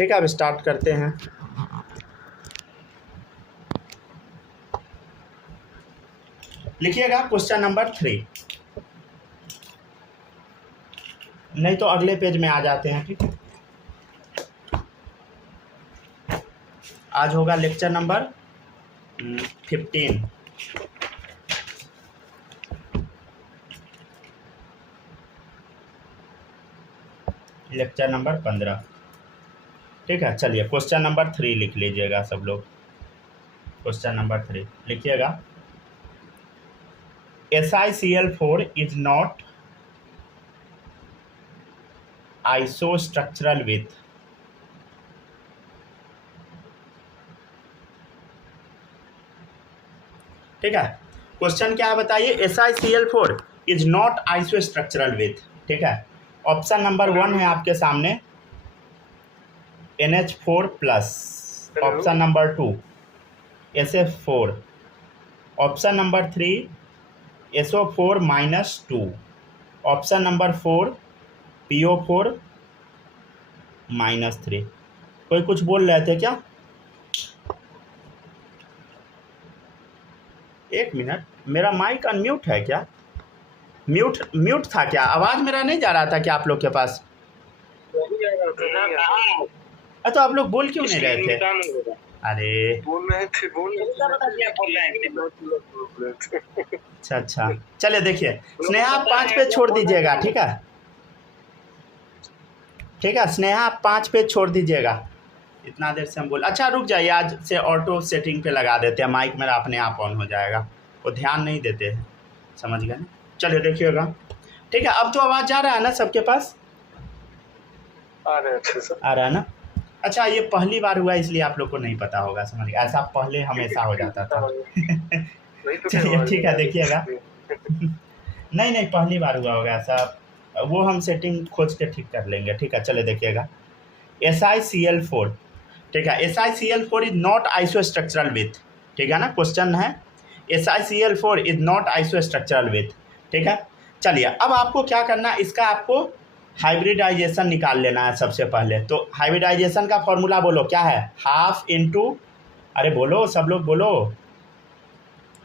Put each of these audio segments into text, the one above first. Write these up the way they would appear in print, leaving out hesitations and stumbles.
ठीक है, अब स्टार्ट करते हैं। लिखिएगा क्वेश्चन नंबर 3, नहीं तो अगले पेज में आ जाते हैं। ठीक है, आज होगा लेक्चर नंबर 15। Lecture number 15। ठीक है, चलिए क्वेश्चन नंबर 3 लिख लीजिएगा सब लोग। क्वेश्चन नंबर 3 लिखिएगा, SiCl4 is not isostructural with. ठीक है, क्वेश्चन क्या है बताइए। SiCl4 is not isostructural with. ठीक है, ऑप्शन नंबर 1 है आपके सामने NH4 plus, option number 2 SF4, option number 3 SO4 -2, option number 4 PO4 -3। कोई कुछ बोल रहे थे क्या? एक मिनट, मेरा माइक अनम्यूट है क्या? म्यूट था क्या? आवाज़ मेरा नहीं जा रहा था क्या आप लोग के पास? तो आप लोग बोल क्यों नहीं रहे थे? अरे बोल रहे थे अच्छा, चलिए देखिए, स्नेहा आप 5 पेज छोड़ दीजिएगा। ठीक है, स्नेहा आप 5 पेज छोड़ दीजिएगा। इतना देर से हम बोल, अच्छा रुक जाइए, आज से ऑटो सेटिंग पे लगा देते हैं, माइक मेरा अपने आप ऑन हो जाएगा। वो ध्यान नहीं देते हैं, समझ गए ना? चलिए देखिएगा। ठीक है, अब तो आवाज़ जा रहा है ना सबके पास? आ रहा है ना? अच्छा, ये पहली बार हुआ इसलिए आप लोग को नहीं पता होगा, समझ गए? ऐसा पहले हमेशा हो जाता था। चलिए ठीक है, देखिएगा। नहीं पहली बार हुआ होगा ऐसा, वो हम सेटिंग खोज के ठीक कर लेंगे। ठीक है, चले देखिएगा, SiCl4। ठीक है, SiCl4 is not isostructural with. ठीक है ना, क्वेश्चन है SiCl4 is not isostructural with. ठीक है, चलिए अब आपको क्या करना है, इसका आपको हाइब्रिडाइजेशन निकाल लेना है सबसे पहले। तो हाइब्रिडाइजेशन का फॉर्मूला बोलो, क्या है? हाफ इंटू, अरे बोलो सब लोग बोलो,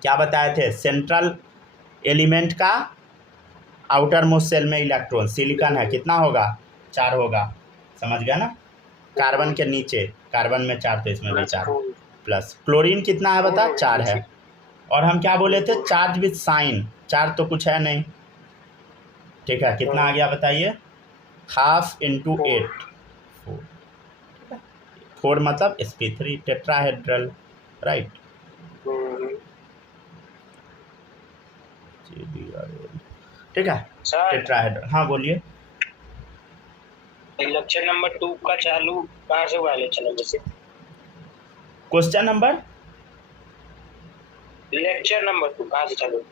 क्या बताए थे? सेंट्रल एलिमेंट का आउटर मोस्ट सेल में इलेक्ट्रॉन, सिलिकॉन है, कितना होगा? 4 होगा, समझ गया ना? कार्बन के नीचे, कार्बन में 4 तो इसमें भी 4 प्लस। क्लोरीन कितना है बता? 4 है। और हम क्या बोले थे? चार्ज विथ साइन, 4 तो कुछ है नहीं। ठीक है, कितना आ गया बताइए? हाफ इंटू 8, 4 मतलब sp3 टेट्राहेड्रल, राइट? ठीक है, टेट्राहेड्रल। हाँ बोलिए। लेक्चर नंबर 2 का चालू कहाँ से हुआ? लेक्चर नंबर से क्वेश्चन नंबर, लेक्चर नंबर 2 कहाँ से चालू?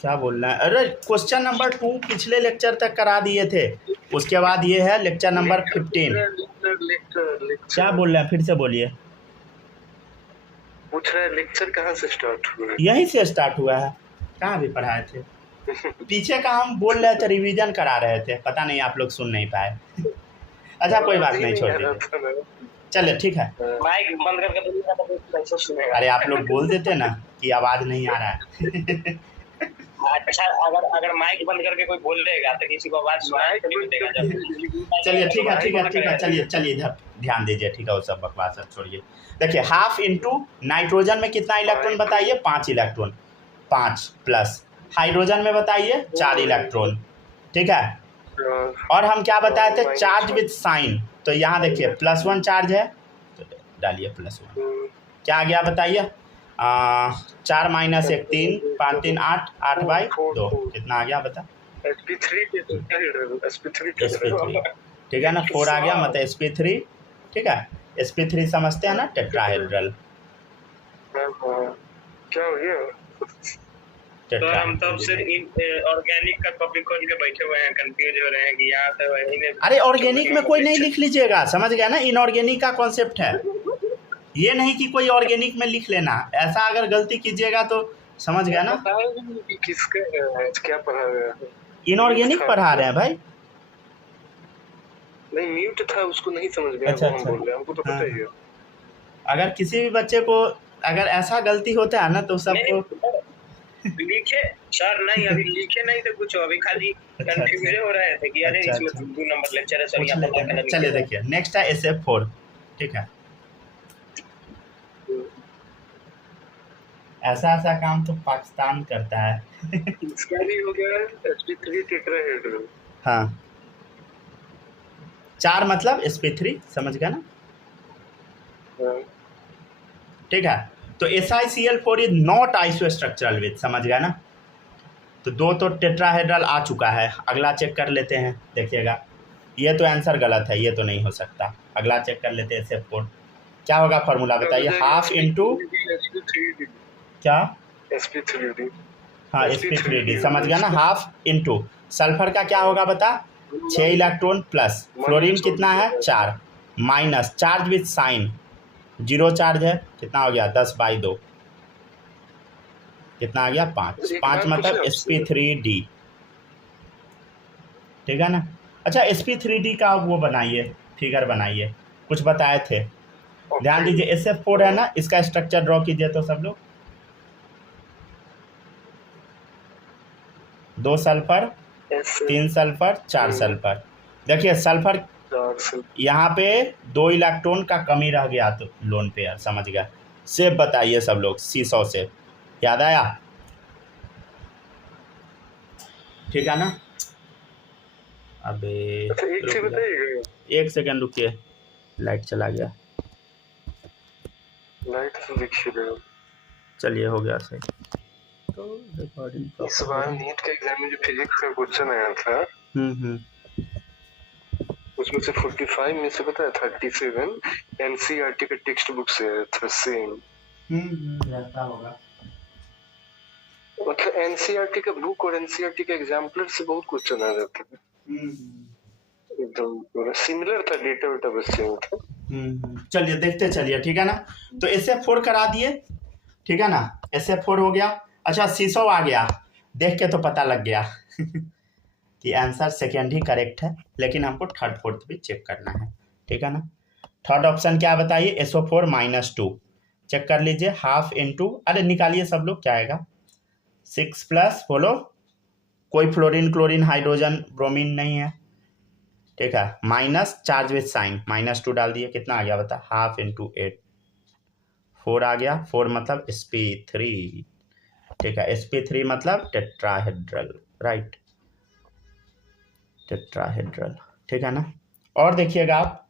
क्या बोलना है? अरे क्वेश्चन नंबर 2 पिछले लेक्चर तक करा दिए थे, उसके बाद ये है लेक्चर नंबर 15। क्या बोल रहे हैं, फिर से बोलिए। पूछ रहे लेक्चर कहाँ से स्टार्ट हुआ? यहीं से स्टार्ट हुआ है, कहाँ भी पढ़ाए थे? पीछे का हम बोल रहे थे, रिवीजन करा रहे थे, पता नहीं आप लोग सुन नहीं पाए। अच्छा कोई बात नहीं, छोड़ दीजिए। चलिए ठीक है, माइक बंद करके कैसे सुनेगा? अरे आप लोग बोल देते ना कि आवाज़ नहीं आ रहा है। अच्छा, अगर माइक बंद करके कोई बोल देगा तो किसी को आवाज़ सुनाई तो नहीं देगा। चलिए ठीक है, चलिए इधर ध्यान दीजिए। ठीक है, वो सब बकवास सब छोड़िए। देखिए, हाफ इंटू नाइट्रोजन में कितना इलेक्ट्रॉन बताइए? 5 इलेक्ट्रॉन, 5 प्लस हाइड्रोजन में बताइए 4 इलेक्ट्रॉन। ठीक है, और हम क्या बताए थे? Charge with sign. तो यहाँ देखिए +1 चार्ज है, तो डालिए +1। क्या आ गया बताइए? 4 - 1 3, 5 3 8, 8/2 कितना आ गया बता? sp3। ठीक है ना, 4 आ गया, मतलब sp3। ठीक है, sp3 समझते हैं ना, टेट्राहेड्रल। क्या हो गया? तो हम तब से ऑर्गेनिक का टॉपिक खोल के बैठे हुए हैं, कंफ्यूज हो रहे हैं कि यहाँ तो वही। अरे ऑर्गेनिक में कोई नहीं लिख लीजिएगा, समझ गया ना? इनऑर्गेनिक का कॉन्सेप्ट है, ये नहीं कि कोई ऑर्गेनिक में लिख लेना। ऐसा अगर गलती कीजिएगा तो समझ गया ना? किसका क्या पढ़ा रहे हैं? इनऑर्गेनिक पढ़ा रहे हैं भाई। नहीं म्यूट था, उसको नहीं समझ गया। अच्छा वो हम बोल रहे हैं, हमको तो हाँ, पता ही है। अगर किसी भी बच्चे को अगर ऐसा गलती होता है ना तो सबको लिखे सर नहीं, अभी लिखे नहीं तो कुछ अभी खाली कंफ्यूज हो रहे थे कि अरे इसमें 2 नंबर लेक्चर है सर, पूछ यहाँ लेते पता हैं। करना। चलिए देखिए नेक्स्ट है SF4, ठीक है। ऐसा ऐसा काम तो पाकिस्तान करता है। इसका भी हो गया sp3 टेट्राहेड्रल। हाँ 4 मतलब sp3 समझ गया ना, ठीक है। तो SiCl4 is not isostructural with, समझ गया ना। तो 2 तो टेट्राहेड्रल आ चुका है, अगला चेक कर लेते हैं। देखिएगा ये तो आंसर गलत है, ये तो नहीं हो सकता। अगला चेक कर लेते हैं SF4 क्या होगा फॉर्मूला बताइए। हाफ इंटू क्या sp3d। हाँ sp3d समझ गया ना। हाफ इंटू सल्फर का क्या होगा बता 6 इलेक्ट्रॉन प्लस फ्लोरीन कितना है 4 minus charge with sign 0 charge है, कितना हो गया 10/2, कितना आ गया 5 मतलब sp3d, ठीक है ना। अच्छा sp3d का वो बनाइए, फिगर बनाइए, कुछ बताए थे। ध्यान दीजिए SF4 है ना, इसका स्ट्रक्चर ड्रॉ कीजिए तो सब लोग। 2 सल्फर 3 सल्फर 4 सल्फर। देखिए सल्फर यहाँ पे 2 इलेक्ट्रॉन का कमी रह गया तो लोन पेयर, समझ गया। सेब बताइए सब लोग, C100 से याद आया, ठीक है ना। अबे एक सेकंड रुकिए, लाइट चला गया। लाइट तो देखिए, चलिए हो गया सही। तो रिकॉर्डिंग इस बार नीट का एग्जाम में जो फिजिक्स का क्वेश्चन आया था उसमें से 45 में से पता है 37 एनसीईआरटी के टेक्स्ट बुक से आया था सेम। रहता होगा, मतलब एनसीईआरटी का बुक और एनसीईआरटी के एग्जाम्पलर से बहुत क्वेश्चन आ जाता है। एकदम पूरा सिमिलर था, डेटा वेटा बस सेम था। चलिए देखते चलिए, ठीक है ना। तो SF4 करा दिए, ठीक है ना। SF4 हो गया। अच्छा C100 आ गया, देख के तो पता लग गया कि आंसर सेकेंड ही करेक्ट है, लेकिन हमको थर्ड फोर्थ भी चेक करना है, ठीक है ना। थर्ड ऑप्शन क्या बताइए SO4 -2 चेक कर लीजिए। हाफ इंटू अरे निकालिए सब लोग, क्या आएगा 6 प्लस बोलो, कोई फ्लोरीन क्लोरीन हाइड्रोजन ब्रोमीन नहीं है, ठीक है। माइनस चार्ज विथ साइन -2 डाल दिए, कितना आ गया बता हाफ इंटू 8 4 आ गया। 4 मतलब sp3, ठीक है। sp3 मतलब टेट्राहेड्रल, राइट, टेट्राहेड्रल, ठीक है ना। और देखिएगा आप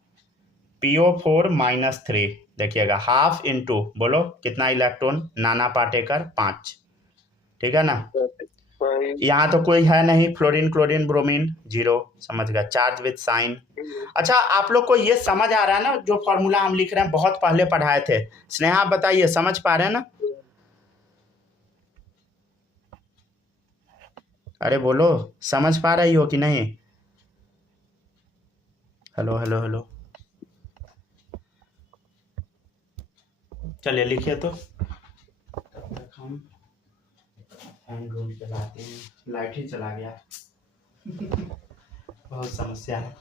PO4 -3 देखिएगा हाफ इंटू बोलो कितना इलेक्ट्रॉन नाना पार्टिकल 5, ठीक है ना। यहाँ तो कोई है नहीं फ्लोरीन क्लोरीन ब्रोमीन 0, समझ गया। Charge with sign. अच्छा आप लोग को ये समझ आ रहा है ना, जो फॉर्मूला हम लिख रहे हैं बहुत पहले पढ़ाए थे। स्नेहा आप बताइए समझ पा रहे हैं ना। अरे बोलो समझ पा रही हो कि नहीं। हेलो हेलो हेलो, चलिए लिखिए तो तब तक हम फैन रूम चलाते हैं। लाइट ही चला गया बहुत समस्या है।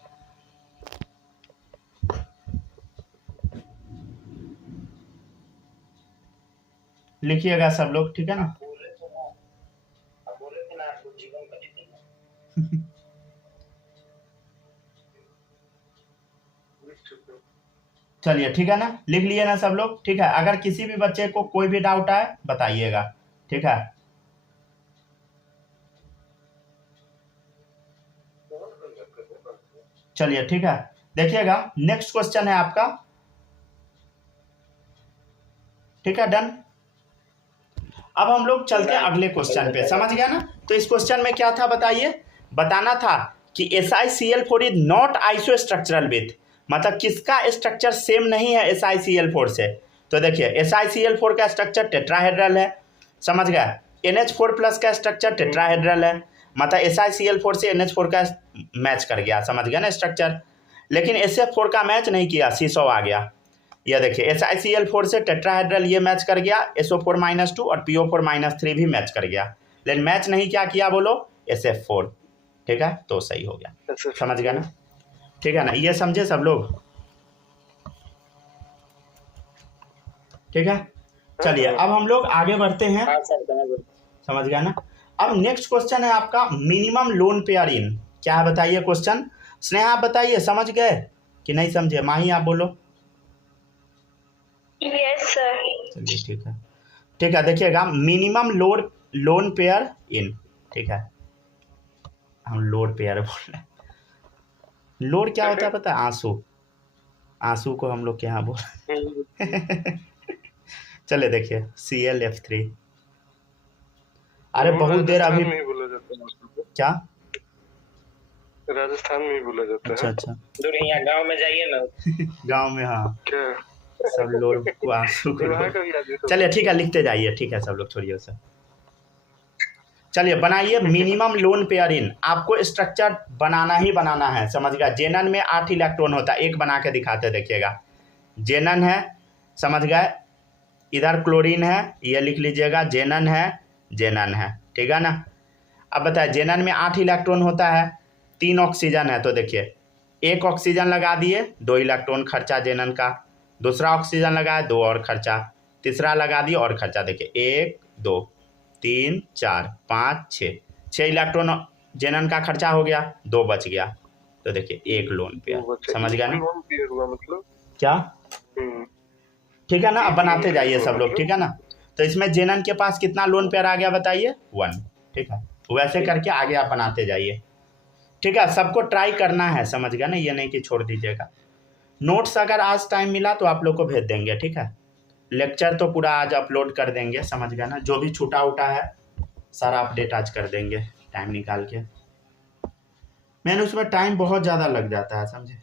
लिखिएगा सब लोग, ठीक है ना। चलिए ठीक है ना, लिख लिए ना सब लोग, ठीक है। अगर किसी भी बच्चे को कोई भी डाउट आए बताइएगा, ठीक है। चलिए ठीक है, देखिएगा नेक्स्ट क्वेश्चन है आपका, ठीक है डन। अब हम लोग चलते हैं अगले क्वेश्चन पे, समझ गया ना। तो इस क्वेश्चन में क्या था बताइए, बताना था कि SiCl4 is not isostructural with, मतलब किसका स्ट्रक्चर सेम नहीं है SiCl4 से। तो देखिए SiCl4 का स्ट्रक्चर टेट्राहेड्रल है, समझ गया। NH4 प्लस का स्ट्रक्चर टेट्राहेड्रल है, मतलब SiCl4 से NH4 का मैच कर गया, समझ गया ना स्ट्रक्चर। लेकिन SF4 का मैच नहीं किया, C100 आ गया। यह देखिए SiCl4 से टेट्राहेड्रल ये मैच कर गया, SO4 -2 और PO4 -3 भी मैच कर गया, लेकिन मैच नहीं क्या किया बोलो SF4, ठीक है। तो सही हो गया, समझ गया ना। ठीक है ना, ये समझे सब लोग? ठीक है, चलिए अब हम लोग आगे बढ़ते हैं। हाँ सर समझ गया ना। अब नेक्स्ट क्वेश्चन है आपका मिनिमम लोन पेयर इन। क्या है बताइए क्वेश्चन? स्नेहा आप बताइए, समझ गए कि नहीं समझे? माही आप बोलो। Yes sir. चलिए ठीक है, ठीक है। देखिएगा मिनिमम लोन पेयर इन, ठीक है। हम लोड पेयर बोल रहे हैं। लोड क्या होता है पता है? आंसू। आंसू को हम लोग के यहाँ बोल चले देखिए ClF3। अरे बहुत देर अभी क्या राजस्थान में ही बोला जाता है। अच्छा अच्छा, दूर यहाँ गांव में जाइए ना। गांव में हाँ, क्या सब लोग को आंसू को। चलिए ठीक है, लिखते जाइए। ठीक है सब लोग, छोड़िए उसे। चलिए बनाइए मिनिमम लोन पेयर इन। आपको स्ट्रक्चर बनाना ही बनाना है, समझ गया। जेनन में 8 इलेक्ट्रॉन होता है। एक बना के दिखाते देखिएगा। जेनन है, समझ गए। इधर क्लोरीन है, ये लिख लीजिएगा। जेनन है, जेनन है, ठीक है ना। अब बताए जेनन में 8 इलेक्ट्रॉन होता है, 3 ऑक्सीजन है। तो देखिए एक ऑक्सीजन लगा दिए, 2 इलेक्ट्रॉन खर्चा जेनन का। दूसरा ऑक्सीजन लगाए, 2 और खर्चा। तीसरा लगा दिए और खर्चा। देखिए 1 2 3 4 5 6 इलेक्ट्रॉन जेनन का खर्चा हो गया, 2 बच गया। तो देखिए एक लोन पेयर, समझ गया ना मतलब क्या? ठीक है ना। अब बनाते जाइए सब लोग, ठीक है ना। तो इसमें जेनन के पास कितना लोन पेयर आ गया बताइए? 1, ठीक है। वैसे करके आगे आप बनाते जाइए, ठीक है। सबको ट्राई करना है, समझ गया ना, ये नहीं कि छोड़ दीजिएगा। नोट्स अगर आज टाइम मिला तो आप लोग को भेज देंगे, ठीक है। लेक्चर तो पूरा आज अपलोड कर देंगे, समझ गया ना। जो भी छूटा उटा है सारा अपडेट आज कर देंगे टाइम निकाल के। मैंने उसमें टाइम बहुत ज़्यादा लग जाता है, समझे।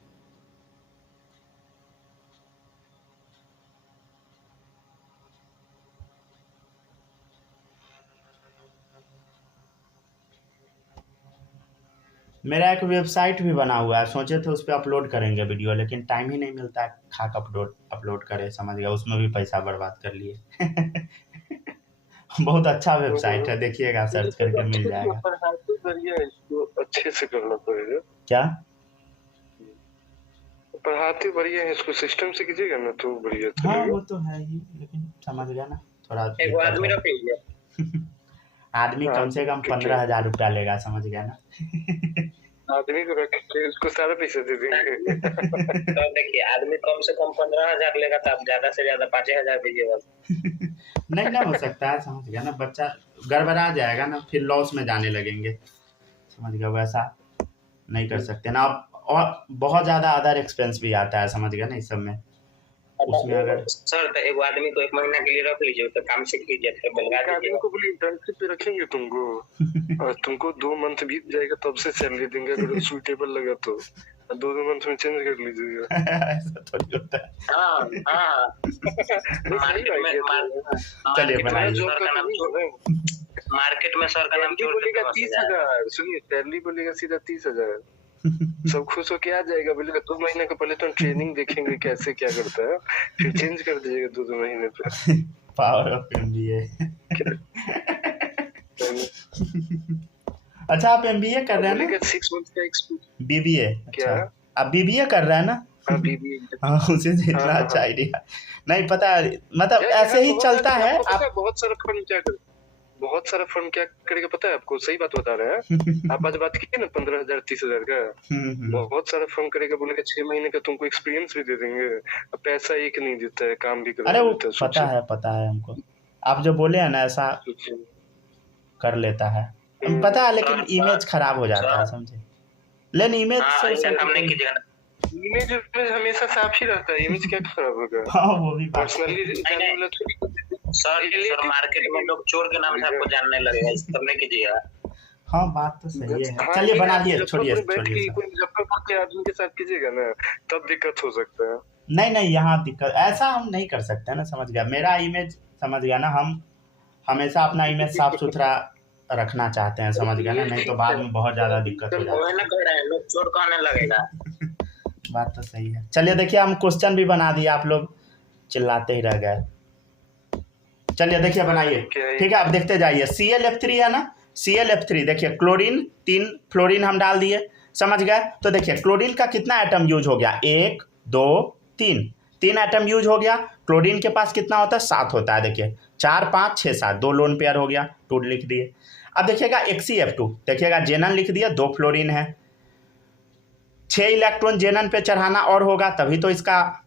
मेरा एक वेबसाइट भी बना हुआ है, सोचे थे उस पर अपलोड करेंगे वीडियो, लेकिन टाइम ही नहीं मिलता है। खाक अपलोड करें, समझ गया। उसमें भी पैसा बर्बाद कर लिए बहुत अच्छा वेबसाइट है, देखिएगा, सर्च करके मिल जाएगा। इसको अच्छे से करना पड़ेगा। क्या पढ़ाते बढ़िया है, इसको सिस्टम से कीजिएगा ना तो बढ़िया। हाँ वो तो है ही, लेकिन समझ गया ना, थोड़ा एक आदमी रख लीजिए। आदमी कम से कम 15,000 रुपया लेगा, समझ गया ना। आदमी को रख के उसको सारा पैसा दे देंगे। तो देखिए आदमी कम से कम 15,000 लेगा, तो आप ज्यादा से ज्यादा 5,000 दीजिएगा। नहीं ना हो सकता है, समझ गया ना। बच्चा गड़बड़ा जाएगा ना, फिर लॉस में जाने लगेंगे, समझ गया। वैसा नहीं कर सकते ना आप। और बहुत ज़्यादा अदर एक्सपेंस भी आता है, समझ गया ना, इस सब में। उसमें अगर सर तो एक आदमी को 1 महीना के लिए रख लीजिए, तो काम सीख लीजिए, फिर बलगा दीजिए। को बोलिए इंटर्नशिप पे रखेंगे तुमको, और तुमको 2 मंथ बीत जाएगा तब से सैलरी देंगे। अगर सूटेबल लगा तो 2 मंथ में चेंज कर लीजिएगा। ऐसा थोड़ी होता है। हाँ चलिए बनाइए। मार्केट में सर का नाम बोलेगा 30,000। सुनिए सैलरी बोलेगा सीधा 30,000। सब खुश होके आ जाएगा। बोलेगा 2 महीने के पहले तो ट्रेनिंग देखेंगे कैसे क्या करता है, फिर चेंज कर दीजिएगा 2 महीने पे। Power of MBA। अच्छा आप MBA कर रहे हैं ना? 6 मंथ का एक्सपीरियंस। BBA? क्या आप BBA कर रहे हैं ना? हाँ, उसी से इतना अच्छा आइडिया नहीं पता, मतलब ऐसे ही चलता है। आप बहुत सारा फर्म क्या करेगा पता है आपको? सही बात बता रहे हैं आप। आज बात किए ना 15,000 30,000 का। बहुत सारा फर्म करेगा, बोलेगा 6 महीने का तुमको एक्सपीरियंस भी दे देंगे, पैसा एक नहीं देता है, काम भी करवा देता है। पता है हमको। आप जो बोले हैं ना ऐसा कर लेता है, पता है, लेकिन इमेज खराब हो जाता है, समझे। लेकिन इमेज इमेज हमेशा साफ ही रहता है, इमेज क्या खराब होगा। हाँ वो भी पर्सनली सर मार्केट में लोग चोर के नाम से आपको जानने लगेगा, इस तरह कीजिएगा। हाँ बात तो सही है। चलिए बना दिए, छोड़िए। मुजफ्फरपुर के आदमी के साथ कीजिएगा ना तब दिक्कत हो सकता है। नहीं यहाँ दिक्कत ऐसा हम नहीं कर सकते ना, समझ गया। मेरा इमेज, समझ गया ना, हम हमेशा अपना इमेज साफ सुथरा रखना चाहते हैं, समझ गया ना, नहीं तो बाद में बहुत ज्यादा दिक्कत हो जाती है। लोग चोर कहने लगेगा। बात तो सही है। चलिए देखिए हम क्वेश्चन भी बना दिए, आप लोग चिल्लाते ही रह गए। चलिए देखिए बनाइए, ठीक है। अब देखते जाइए। ClF3 है ना, ClF3 देखिए, क्लोरीन 3 फ्लोरीन हम डाल दिए, समझ गए। तो देखिए क्लोरीन का कितना एटम यूज हो गया, 1 2 3, 3 एटम यूज हो गया। क्लोरीन के पास कितना होता है, 7 होता है। देखिए 4 5 6 7, 2 लोन पेयर हो गया, 2 लिख दिए। अब देखिएगा XeF2, देखिएगा जेनन लिख दिया, 2 फ्लोरीन है, 6 इलेक्ट्रॉन जेनन पे चढ़ाना और होगा, तभी तो इसका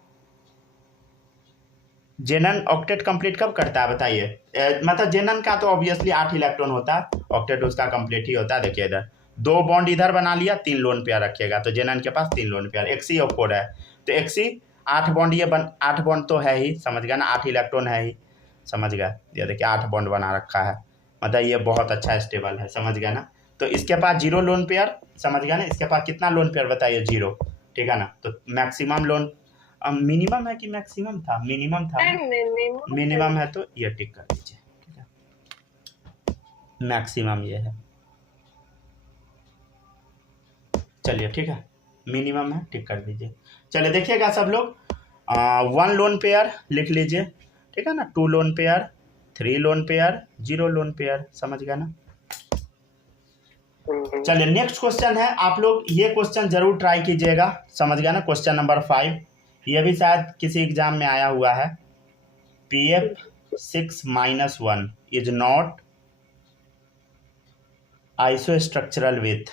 जेनन ऑक्टेट कंप्लीट कब करता है बताइए। मतलब जेनन का तो ऑब्वियसली 8 इलेक्ट्रॉन होता है, ऑक्टेट उसका कंप्लीट ही होता है। देखिए इधर 2 बॉन्ड इधर बना लिया, 3 लोन पेयर रखिएगा, तो जेनन के पास 3 लोन पेयर। XeO4 है तो Xe 8 बॉन्ड, ये 8 बॉन्ड तो है ही, समझ गया ना, 8 इलेक्ट्रॉन है ही, समझ गया। ये देखिए 8 बॉन्ड बना रखा है, मतलब ये बहुत अच्छा स्टेबल है, समझ गया ना। तो इसके पास 0 लोन पेयर, समझ गया ना, इसके पास कितना लोन पेयर बताइए, 0, ठीक है ना। तो मैक्सिमम लोन, मिनिमम है कि मैक्सिमम था, मिनिमम था, मिनिमम है तो ये टिक कर दीजिए, ठीक है, मैक्सिमम ये है, चलिए ठीक है, मिनिमम है, टिक कर दीजिए। चलिए देखिएगा सब लोग, 1 लोन पेयर लिख लीजिए, ठीक है ना, 2 lone pair, 3 lone pair, 0 lone pair, समझ गया ना। चलिए नेक्स्ट क्वेश्चन है, आप लोग ये क्वेश्चन जरूर ट्राई कीजिएगा, समझ गया ना। क्वेश्चन नंबर 5, ये भी शायद किसी एग्जाम में आया हुआ है। PF6-1 is not isostructural with,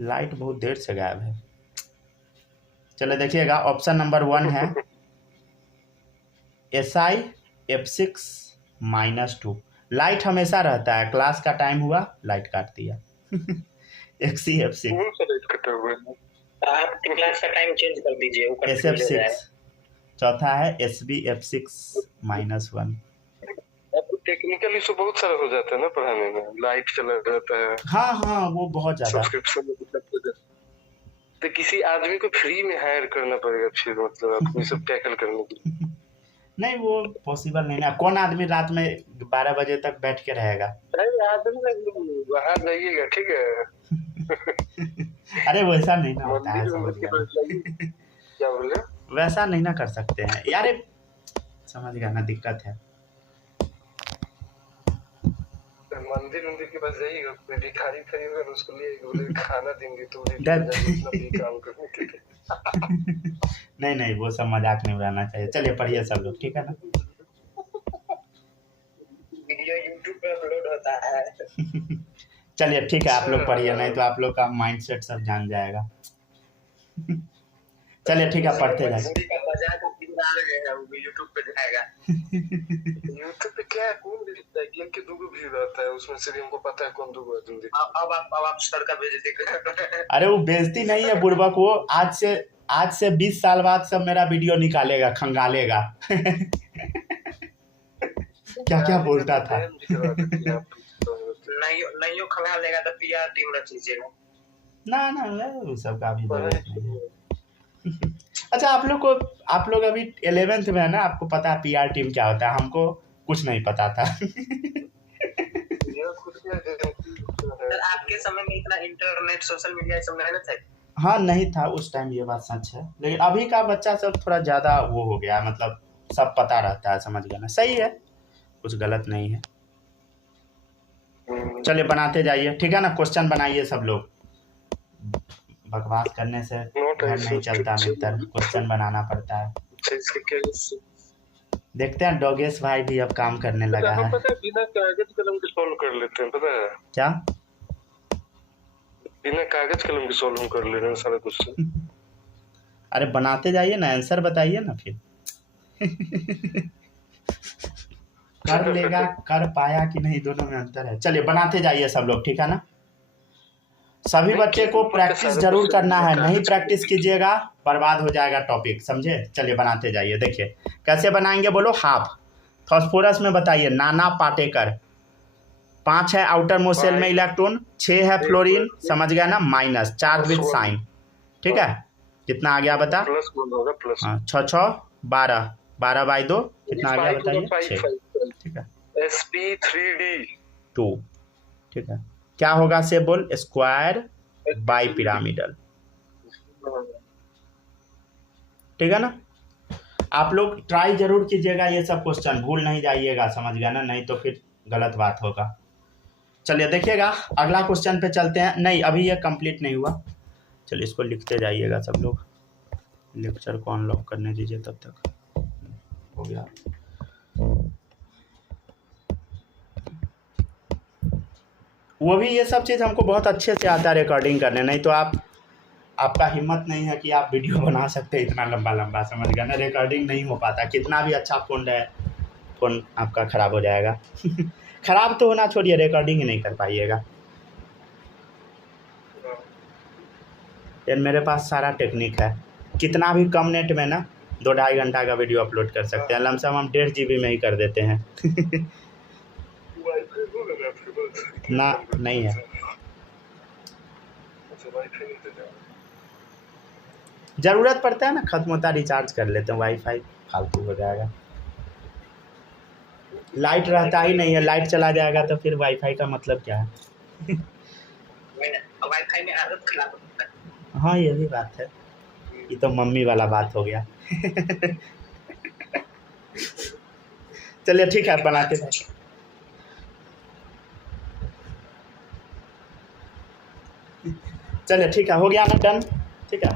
light बहुत देर से गायब है। चलो देखिएगा, ऑप्शन नंबर 1 है SiF6-2, लाइट हमेशा रहता है, क्लास का टाइम हुआ लाइट काट दिया। XeF6, आप क्लास का टाइम चेंज कर दीजिए, वो कंफ्यूज हो जाएगा। SF6, चौथा है SbF6-1। टेक्निकल इशू बहुत सारा हो जाता है ना पढ़ाने में, लाइट चला जाता है, हाँ हाँ वो बहुत ज्यादा, सब्सक्रिप्शन में दिक्कत हो जाता है। तो किसी आदमी को फ्री में हायर करना पड़ेगा फिर, मतलब आपको ये सब टैकल करने के लिए। नहीं वो पॉसिबल नहीं ना, कौन आदमी रात में 12 बजे तक बैठ के रहेगा। अरे आदमी बाहर जाइएगा, ठीक है। अरे वैसा नहीं ना होता है, समझ गया, क्या बोले, वैसा नहीं ना कर सकते हैं यार, समझ गया ना, दिक्कत है। मंदिर के पास जाइएगा, कोई भिखारी खड़ी होगा, उसको लिए बोले खाना देंगे तो काम करने के लिए। नहीं नहीं वो सब मजाक नहीं उड़ाना चाहिए। चलिए पढ़िए सब लोग, ठीक है ना। वीडियो YouTube पे अपलोड होता है। चलिए ठीक है, आप लोग पढ़िए, नहीं तो आप लोग का माइंडसेट सब जान जाएगा। चलिए ठीक है, पढ़ते जाइए। YouTube पे दिखाएगा। YouTube पे क्या है, कौन देखता है, गेम के 2 व्यू रहता है, उसमें से भी हमको पता है कौन 2 आदमी देखता है। अब आप सर का बेइज्जती कर। अरे वो बेइज्जती नहीं है बुर्बक, वो आज से 20 साल बाद सब मेरा वीडियो निकालेगा, खंगालेगा। क्या क्या बोलता था। नहीं खंगाल लेगा तो PR टीम रख लीजिएगा। ना वो सब का भी जरूरत नहीं है। अच्छा आप लोग अभी 11th में है ना, आपको पता है PR टीम क्या होता है, हमको कुछ नहीं पता था। सर आपके समय में इतना इंटरनेट सोशल मीडिया सब नहीं था। हाँ नहीं था उस टाइम, ये बात सच है, लेकिन अभी का बच्चा सब थोड़ा ज़्यादा वो हो गया, मतलब सब पता रहता है, समझ गया ना, सही है, कुछ गलत नहीं है। चलिए बनाते जाइए, ठीक है ना। क्वेश्चन बनाइए सब लोग, बकवास करने से घर नहीं चलता मित्र, क्वेश्चन बनाना पड़ता है। देखते हैं डोगेश भाई भी अब काम करने लगा है। बिना कागज कलम के सॉल्व कर लेते हैं, पता है क्या, बिना कागज कलम के सॉल्व कर ले रहे हैं सारा क्वेश्चन। अरे बनाते जाइए ना, आंसर बताइए ना फिर। कर लेगा, कर पाया कि नहीं, दोनों में अंतर है। चलिए बनाते जाइए सब लोग, ठीक है ना। सभी बच्चे को प्रैक्टिस जरूर करना है, नहीं प्रैक्टिस कीजिएगा बर्बाद हो जाएगा टॉपिक, समझे। चलिए बनाते जाइए, देखिए कैसे बनाएंगे बोलो। हाफ फॉस्फोरस में बताइए, नाना पाटेकर। 5 है आउटर मोस्ट सेल में इलेक्ट्रॉन, 6 है फ्लोरीन, समझ गया ना, माइनस, चार्ज विद साइन, ठीक है। कितना आ गया बता, हाँ 6 6 12, 12/2 कितना आ गया बताइए, 6, ठीक है। sp3d2, ठीक है। क्या होगा से बोल, स्क्वायर बाई पिरामिडल, ठीक है ना। आप लोग ट्राई जरूर कीजिएगा, ये सब क्वेश्चन भूल नहीं जाइएगा, समझ गया ना, नहीं तो फिर गलत बात होगा। चलिए देखिएगा, अगला क्वेश्चन पे चलते हैं। नहीं, अभी ये कंप्लीट नहीं हुआ। चलिए इसको लिखते जाइएगा सब लोग। लेक्चर को अनलॉक करने दीजिए तब तक। हो गया। वो भी ये सब चीज़ हमको बहुत अच्छे से आता है रिकॉर्डिंग करने, नहीं तो आपका हिम्मत नहीं है कि आप वीडियो बना सकते इतना लंबा लंबा, समझ गए ना। रिकॉर्डिंग नहीं हो पाता, कितना भी अच्छा फ़ोन है, फ़ोन आपका ख़राब हो जाएगा। ख़राब तो होना छोड़िए, रिकॉर्डिंग ही नहीं कर पाइएगा। यार मेरे पास सारा टेक्निक है, कितना भी कम नेट में ना 2-2.5 घंटा का वीडियो अपलोड कर सकते हैं। लमसम हम 1.5 GB में ही कर देते हैं। ना नहीं है, ज़रूरत पड़ता है ना, ख़त्म होता रिचार्ज कर लेते हैं, वाईफाई फालतू हो जाएगा। लाइट रहता ही नहीं है, लाइट चला जाएगा तो फिर वाईफाई का मतलब क्या है। वाईफाई में आदत खराब होता है। हाँ ये भी बात है, ये तो मम्मी वाला बात हो गया। चलिए ठीक है, बनाते हैं। चलिए ठीक है, हो गया ना, डन। ठीक है,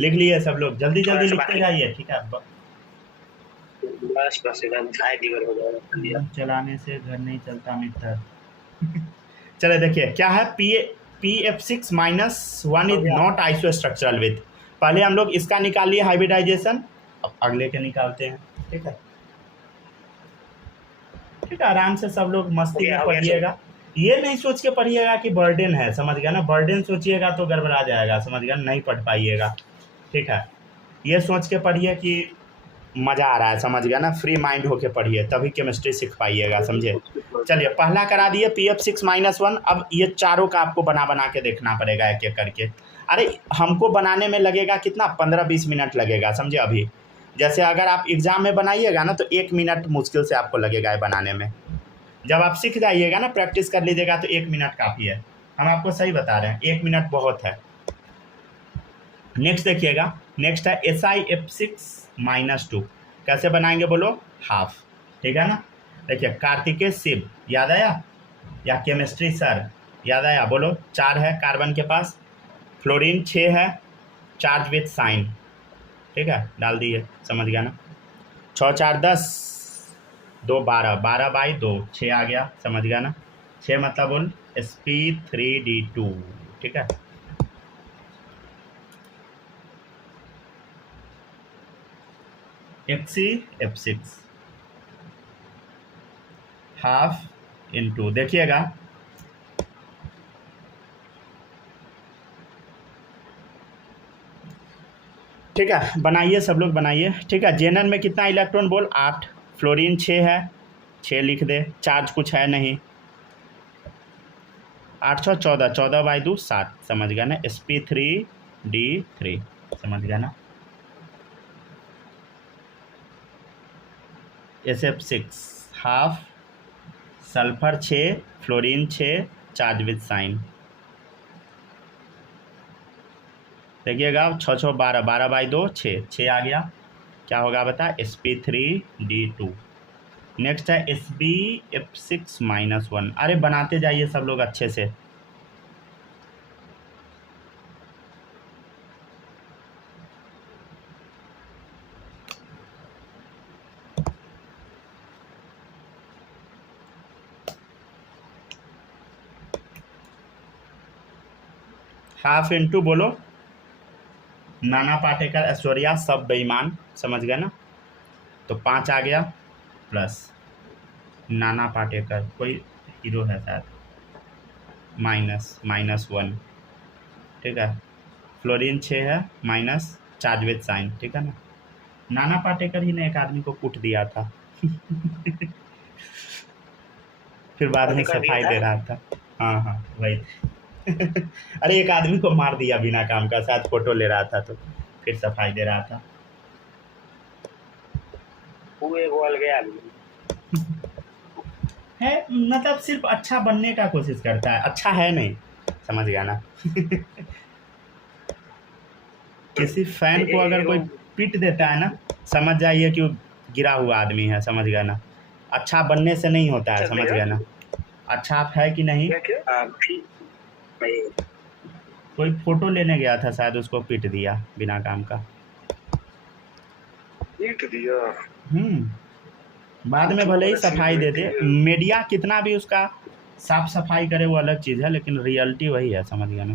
लिख लिए सब लोग, जल्दी जल्दी लिखते जाइए। ठीक है, बस हो जाएगा। चलाने से घर नहीं चलता मित्र। चले देखिए क्या है, PF6-1 is not isostructural with. पहले हम लोग इसका निकाल लिए हाइब्रिडाइजेशन, अब अगले के निकालते हैं। ठीक है, ठीक है, आराम से सब लोग मस्ती में पढ़िएगा। ये नहीं सोच के पढ़िएगा कि बर्डन है, समझ गया ना। बर्डन सोचिएगा तो गड़बड़ा जाएगा, समझ गया, नहीं पढ़ पाइएगा। ठीक है, ये सोच के पढ़िए कि मज़ा आ रहा है, समझ गया ना। फ्री माइंड होके पढ़िए, तभी केमिस्ट्री सीख पाइएगा, समझे। चलिए पहला करा दिए PF6-1। अब ये चारों का आपको बना के देखना पड़ेगा एक एक करके। अरे हमको बनाने में लगेगा कितना, 15-20 मिनट लगेगा, समझे। अभी जैसे अगर आप एग्ज़ाम में बनाइएगा ना तो 1 मिनट मुश्किल से आपको लगेगा बनाने में। जब आप सीख जाइएगा ना, प्रैक्टिस कर लीजिएगा तो 1 मिनट काफ़ी है। हम आपको सही बता रहे हैं, 1 मिनट बहुत है। नेक्स्ट देखिएगा, नेक्स्ट है SiF6-2। कैसे बनाएंगे बोलो, हाफ। ठीक है ना। देखिए कार्तिकेय शिव याद आया, या केमिस्ट्री सर याद आया, बोलो। 4 है कार्बन के पास, फ्लोरीन 6 है, चार्ज विथ साइन। ठीक है, डाल दिए, समझ गया ना। 6 4 10, 2 12, 12/2, 6 आ गया, समझ गया ना। 6 मतलब बोल sp3d2। ठीक है, FcF6 हाफ इंटू, देखिएगा ठीक है, बनाइए सब लोग बनाइए। ठीक है, जेनन में कितना इलेक्ट्रॉन बोल, 8, फ्लोरीन 6 है, 6 लिख दे, चार्ज कुछ है नहीं। 8 6 14, 14/2 7, समझ गया ना। sp3d3, समझ गया ना। SF6 half, sulphur 6, fluorine 6, charge with sign. देखिएगा 6 6 12, 12/2 6, 6 आ गया, क्या होगा बता, sp3d2। नेक्स्ट है SbF6-1। अरे बनाते जाइए सब लोग अच्छे से। हाफ इंटू बोलो, नाना पाटेकर ऐश्वर्या सब बेईमान, समझ गए ना। तो 5 आ गया, प्लस नाना पाटेकर कोई हीरो है शायद, -1। ठीक है, फ्लोरीन 6 है, माइनस, चार्ज विथ साइन। ठीक है ना। नाना पाटेकर ही ने एक आदमी को कूट दिया था। फिर बाद में सफाई दे रहा था। हाँ हाँ वही। अरे एक आदमी को मार दिया बिना काम का, शायद फोटो ले रहा था तो फिर सफाई दे रहा था। बोल गया है, मतलब सिर्फ अच्छा बनने का कोशिश करता है, अच्छा है नहीं, समझ गया ना। किसी फैन को अगर कोई पीट देता है ना, समझ जाइए कि वो गिरा हुआ आदमी है, समझ गया ना। अच्छा बनने से नहीं होता है, अच्छा समझ भैया। गए ना। अच्छा आप है कि नहीं? क्या क्या ठीक भाई। कोई फोटो लेने गया था शायद, उसको पीट दिया बिना काम का। पीट दिया? बाद में तो भले ही वाला सफाई सीन दे रहती दे, है। मीडिया कितना भी उसका साफ सफाई करे वो अलग चीज़ है, लेकिन रियलिटी वही है, समझ गए ना।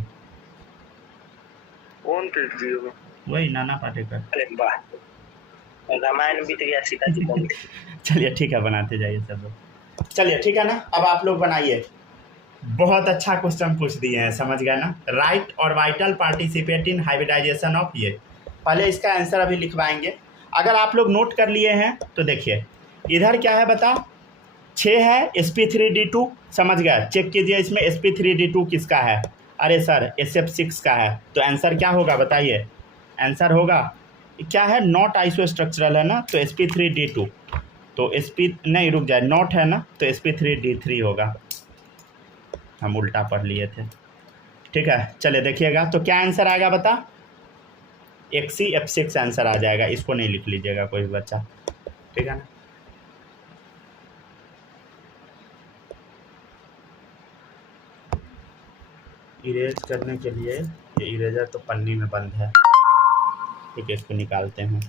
कौन पीट दिया? वही नाना पाटेकर। अरे वाह, रामायण बीत गया, सीता जी बन गई। चलिए ठीक है, बनाते जाइए सब लोग। चलिए ठीक है ना, अब आप लोग बनाइए। बहुत अच्छा क्वेश्चन पूछ दिए हैं, समझ गए ना। राइट और vital participate in hybridisation of ये। पहले इसका आंसर अभी लिखवाएंगे। अगर आप लोग नोट कर लिए हैं तो देखिए, इधर क्या है बता, 6 है sp3d2, समझ गया। चेक कीजिए इसमें sp3d2 किसका है। अरे सर sf6 का है, तो आंसर क्या होगा बताइए। आंसर होगा क्या है, नॉट आइसोस्ट्रक्चरल है ना, तो sp3d2। तो sp नहीं, रुक जाए, नॉट है ना, तो sp3d3 होगा। हम उल्टा पढ़ लिए थे। ठीक है, चलिए देखिएगा तो क्या आंसर आएगा बता। XCF6 आंसर आ जाएगा, इसको नहीं लिख लीजिएगा कोई भी बच्चा, ठीक है ना। इरेज करने के लिए ये इरेजर तो पन्नी में बंद है, ठीक है, इसको निकालते हैं।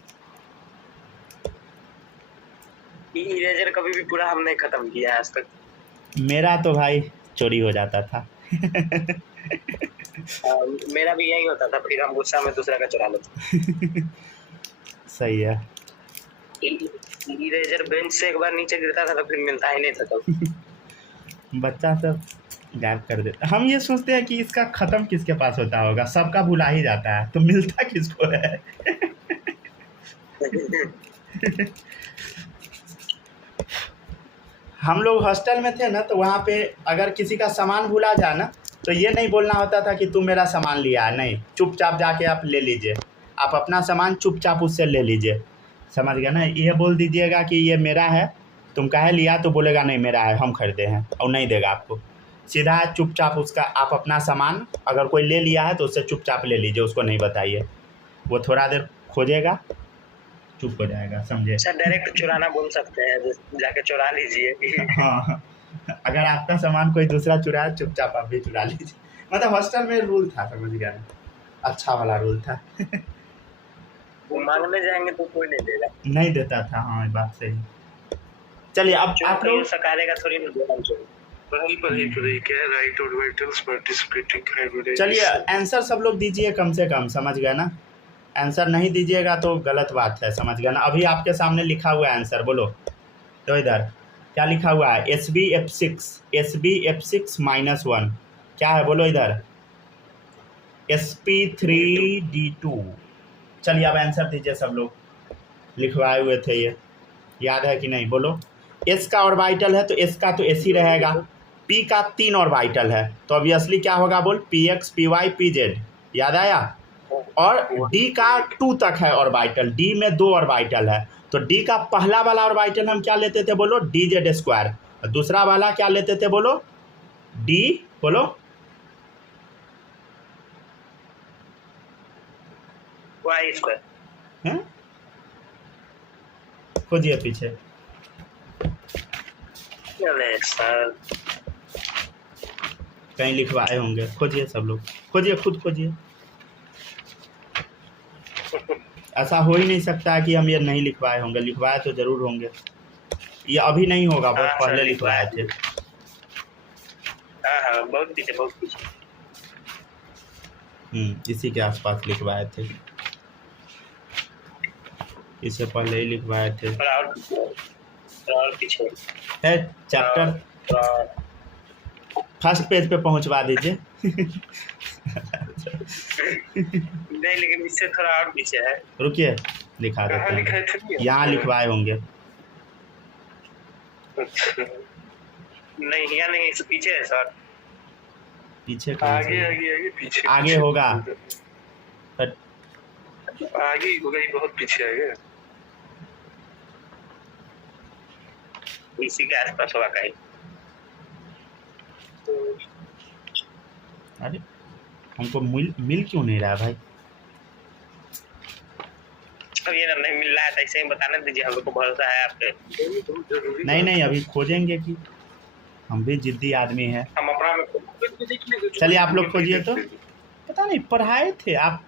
इरेजर कभी भी पूरा हमने खत्म किया है आज तक। मेरा तो भाई चोरी हो जाता था। मेरा भी यही होता था, फिर हम गुस्सा में दूसरा का चुरा लेते। सही है। इरेजर बेंच से एक बार नीचे गिरता था तो फिर मिलता ही नहीं था तब। बच्चा सब गायब कर देता। हम ये सोचते हैं कि इसका ख़त्म किसके पास होता होगा, सबका भुला ही जाता है, तो मिलता किसको है। हम लोग हॉस्टल में थे ना, तो वहाँ पे अगर किसी का सामान भुला जाए ना, तो ये नहीं बोलना होता था कि तू मेरा सामान लिया है, नहीं, चुपचाप जाके आप ले लीजिए, आप अपना सामान चुपचाप उससे ले लीजिए, समझ गए ना। ये बोल दीजिएगा कि ये मेरा है, तुम काहे लिया, तो बोलेगा नहीं मेरा है, हम खरीदे हैं, और नहीं देगा आपको। सीधा है, चुपचाप उसका आप अपना सामान अगर कोई ले लिया है तो उससे चुपचाप ले लीजिए, उसको नहीं बताइए। वो थोड़ा देर खोजेगा, चुप हो जाएगा, समझे। सर डायरेक्ट चुराना बोल सकते हैं, जाके चुरा लीजिए। हाँ, अगर आपका सामान कोई दूसरा चुराए, चुपचाप आप भी चुरा लीजिए। मतलब हॉस्टल में रूल था, समझ गया ना, अच्छा वाला रूल था। वो मांगने जाएंगे तो कोई नहीं देगा, नहीं देता था, हाँ ये बात सही। चलिए अब आप लोग सकारेगा थोड़ी नहीं देना चाहिए। क्या राइट और वाइटल्स पार्टिसिपेटिंग हाइब्रिडाइजेशन। चलिए आंसर सब लोग दीजिए कम से कम, समझ गए ना। आंसर नहीं दीजिएगा तो गलत बात है, समझ गए ना। अभी आपके सामने लिखा हुआ है आंसर, बोलो तो। इधर क्या लिखा हुआ है, SBF6 -1 क्या है, बोलो इधर, sp3d2। चलिए अब आंसर दीजिए सब लोग, लिखवाए हुए थे ये, याद है कि नहीं, बोलो। S का ऑर्बिटल है तो S का तो S ही रहेगा, P का 3 ऑर्बिटल है तो ऑब्वियसली क्या होगा, बोल, PX PY PZ, याद आया। और D का 2 तक है ऑर्बिटल, D में 2 ऑर्बिटल है, तो D का पहला वाला ऑर्बिटल हम क्या लेते थे, बोलो, DZ², और दूसरा वाला क्या लेते थे, बोलो, D, बोलो, Y²। हैं, खोजिए पीछे। अरे सर कहीं लिखवाए होंगे, खोजिए सब लोग, खोजिए, खुद खोजिए। ऐसा हो ही नहीं सकता है कि हम ये नहीं लिखवाए होंगे, लिखवाए तो ज़रूर होंगे। ये अभी नहीं होगा, बहुत हाँ, पहले सर, लिखवाए थे। हाँ बहुत पीछे, बहुत पीछे। इसी के आसपास लिखवाए थे, इससे पहले ही लिखवाए थे। और पीछे है चैप्टर फर्स्ट पेज पे पहुंचवा दीजिए। नहीं, लेकिन इससे थोड़ा और पीछे है। रुकिए दिखा देते हैं, यहाँ लिखवाए होंगे। नहीं, यहाँ नहीं, इससे पीछे है सर। पीछे आगे आगे आगे पीछे आगे होगा, आगे होगा, ये बहुत पीछे आएगा, इसी के आसपास होगा कहीं। अरे हमको मिल क्यों नहीं रहा भाई। ये नहीं मिल रहा है तो ऐसे ही बताने दीजिए, हम लोग को भरोसा है आप पे। नहीं अभी खोजेंगे कि हम भी जिद्दी आदमी है। हम अपना चलिए आप लोग खोजिए। तो पता नहीं पढ़ाए थे आप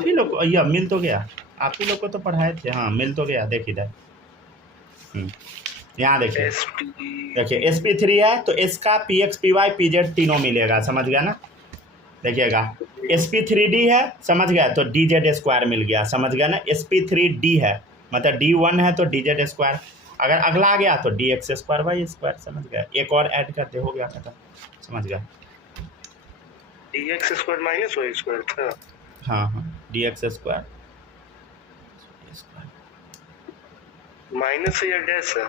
ही लोग, यह मिल तो गया, आप ही लोग को तो पढ़ाए थे। हाँ मिल तो गया, देख इधर यहाँ देखिए SP3 है तो एस का PX PY PZ तीनों मिलेगा, समझ गया ना। देखिएगा SP3D है, समझ गया, तो DZ² मिल गया, समझ गया ना। SP3D है मतलब D1 है तो DZ², अगर अगला आ गया तो DX²Y², समझ गया। एक और ऐड करते हो गया खत्म, समझ गया। DX² माइनस Y² था। हाँ DX² माइनस या डैश है,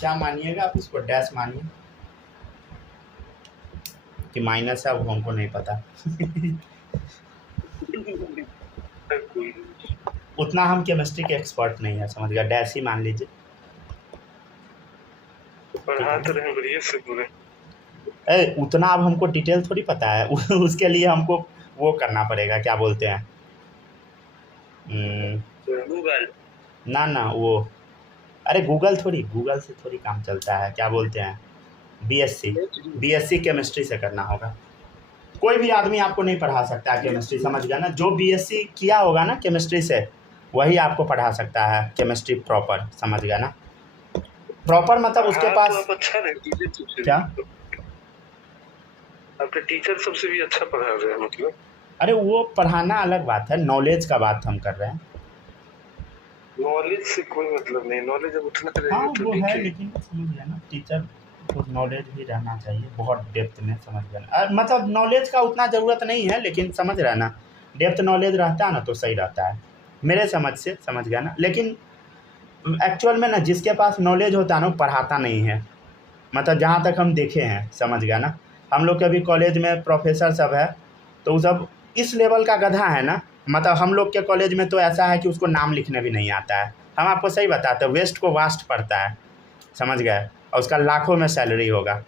क्या मानिएगा आप इसको, डैश मानिए कि माइनस है, वो हमको नहीं पता। उतना हम केमिस्ट्री के एक्सपर्ट नहीं है, समझ गया, डैश ही मान लीजिए। पढ़ा तो रहे बढ़िया से पूरे। उतना अब हमको डिटेल थोड़ी पता है। उसके लिए हमको वो करना पड़ेगा, क्या बोलते हैं, गूगल ना वो, अरे गूगल से थोड़ी काम चलता है, क्या बोलते हैं, BSc केमिस्ट्री से करना होगा। कोई भी आदमी आपको नहीं पढ़ा सकता है केमिस्ट्री, समझ गया ना। जो BSc किया होगा ना केमिस्ट्री से, वही आपको पढ़ा सकता है केमिस्ट्री प्रॉपर, समझ गया ना। प्रॉपर मतलब उसके पास तो अच्छा क्या, आपके टीचर सबसे भी अच्छा पढ़ा रहे हैं मतलब। अरे वो पढ़ाना अलग बात है, नॉलेज का बात हम कर रहे हैं। नॉलेज से कोई मतलब नहीं, नॉलेज अब उतना हाँ तो वो है, लेकिन समझ गया ना, टीचर को नॉलेज भी रहना चाहिए बहुत डेप्थ में, समझ गया ना। मतलब नॉलेज का उतना ज़रूरत नहीं है, लेकिन समझ रहा है ना, डेप्थ नॉलेज रहता है ना तो सही रहता है मेरे समझ से, समझ गया ना। लेकिन एक्चुअल में ना जिसके पास नॉलेज होता है ना, पढ़ाता नहीं है, मतलब जहाँ तक हम देखे हैं, समझ गया ना। हम लोग के अभी कॉलेज में प्रोफेसर सब है, तो वो सब इस लेवल का गधा है ना, मतलब हम लोग के कॉलेज में तो ऐसा है कि उसको नाम लिखने भी नहीं आता है। हम आपको सही बताते हैं, वेस्ट को वास्ट पड़ता है, समझ गए, और उसका लाखों में सैलरी होगा।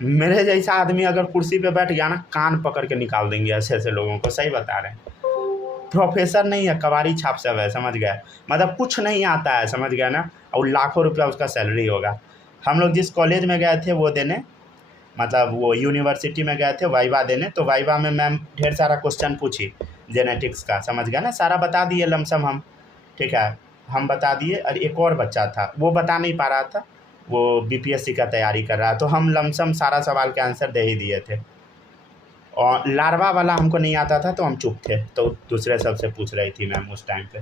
मेरे जैसा आदमी अगर कुर्सी पे बैठ गया ना, कान पकड़ के निकाल देंगे ऐसे लोगों को, सही बता रहे हैं। प्रोफेसर नहीं है, कबाड़ी छाप सब है, समझ गए, मतलब कुछ नहीं आता है, समझ गया ना, और लाखों रुपया उसका सैलरी होगा। हम लोग जिस कॉलेज में गए थे वो देने, मतलब वो यूनिवर्सिटी में गए थे वाइवा देने, तो वाइवा में मैम ढेर सारा क्वेश्चन पूछी जेनेटिक्स का, समझ गया ना, सारा बता दिए लमसम हम, ठीक है, हम बता दिए। और एक और बच्चा था, वो बता नहीं पा रहा था, वो BPSC का तैयारी कर रहा है, तो हम लमसम सारा सवाल के आंसर दे ही दिए थे। और लार्वा वाला हमको नहीं आता था तो हम चुप थे, तो दूसरे सबसे पूछ रही थी मैम उस टाइम पे,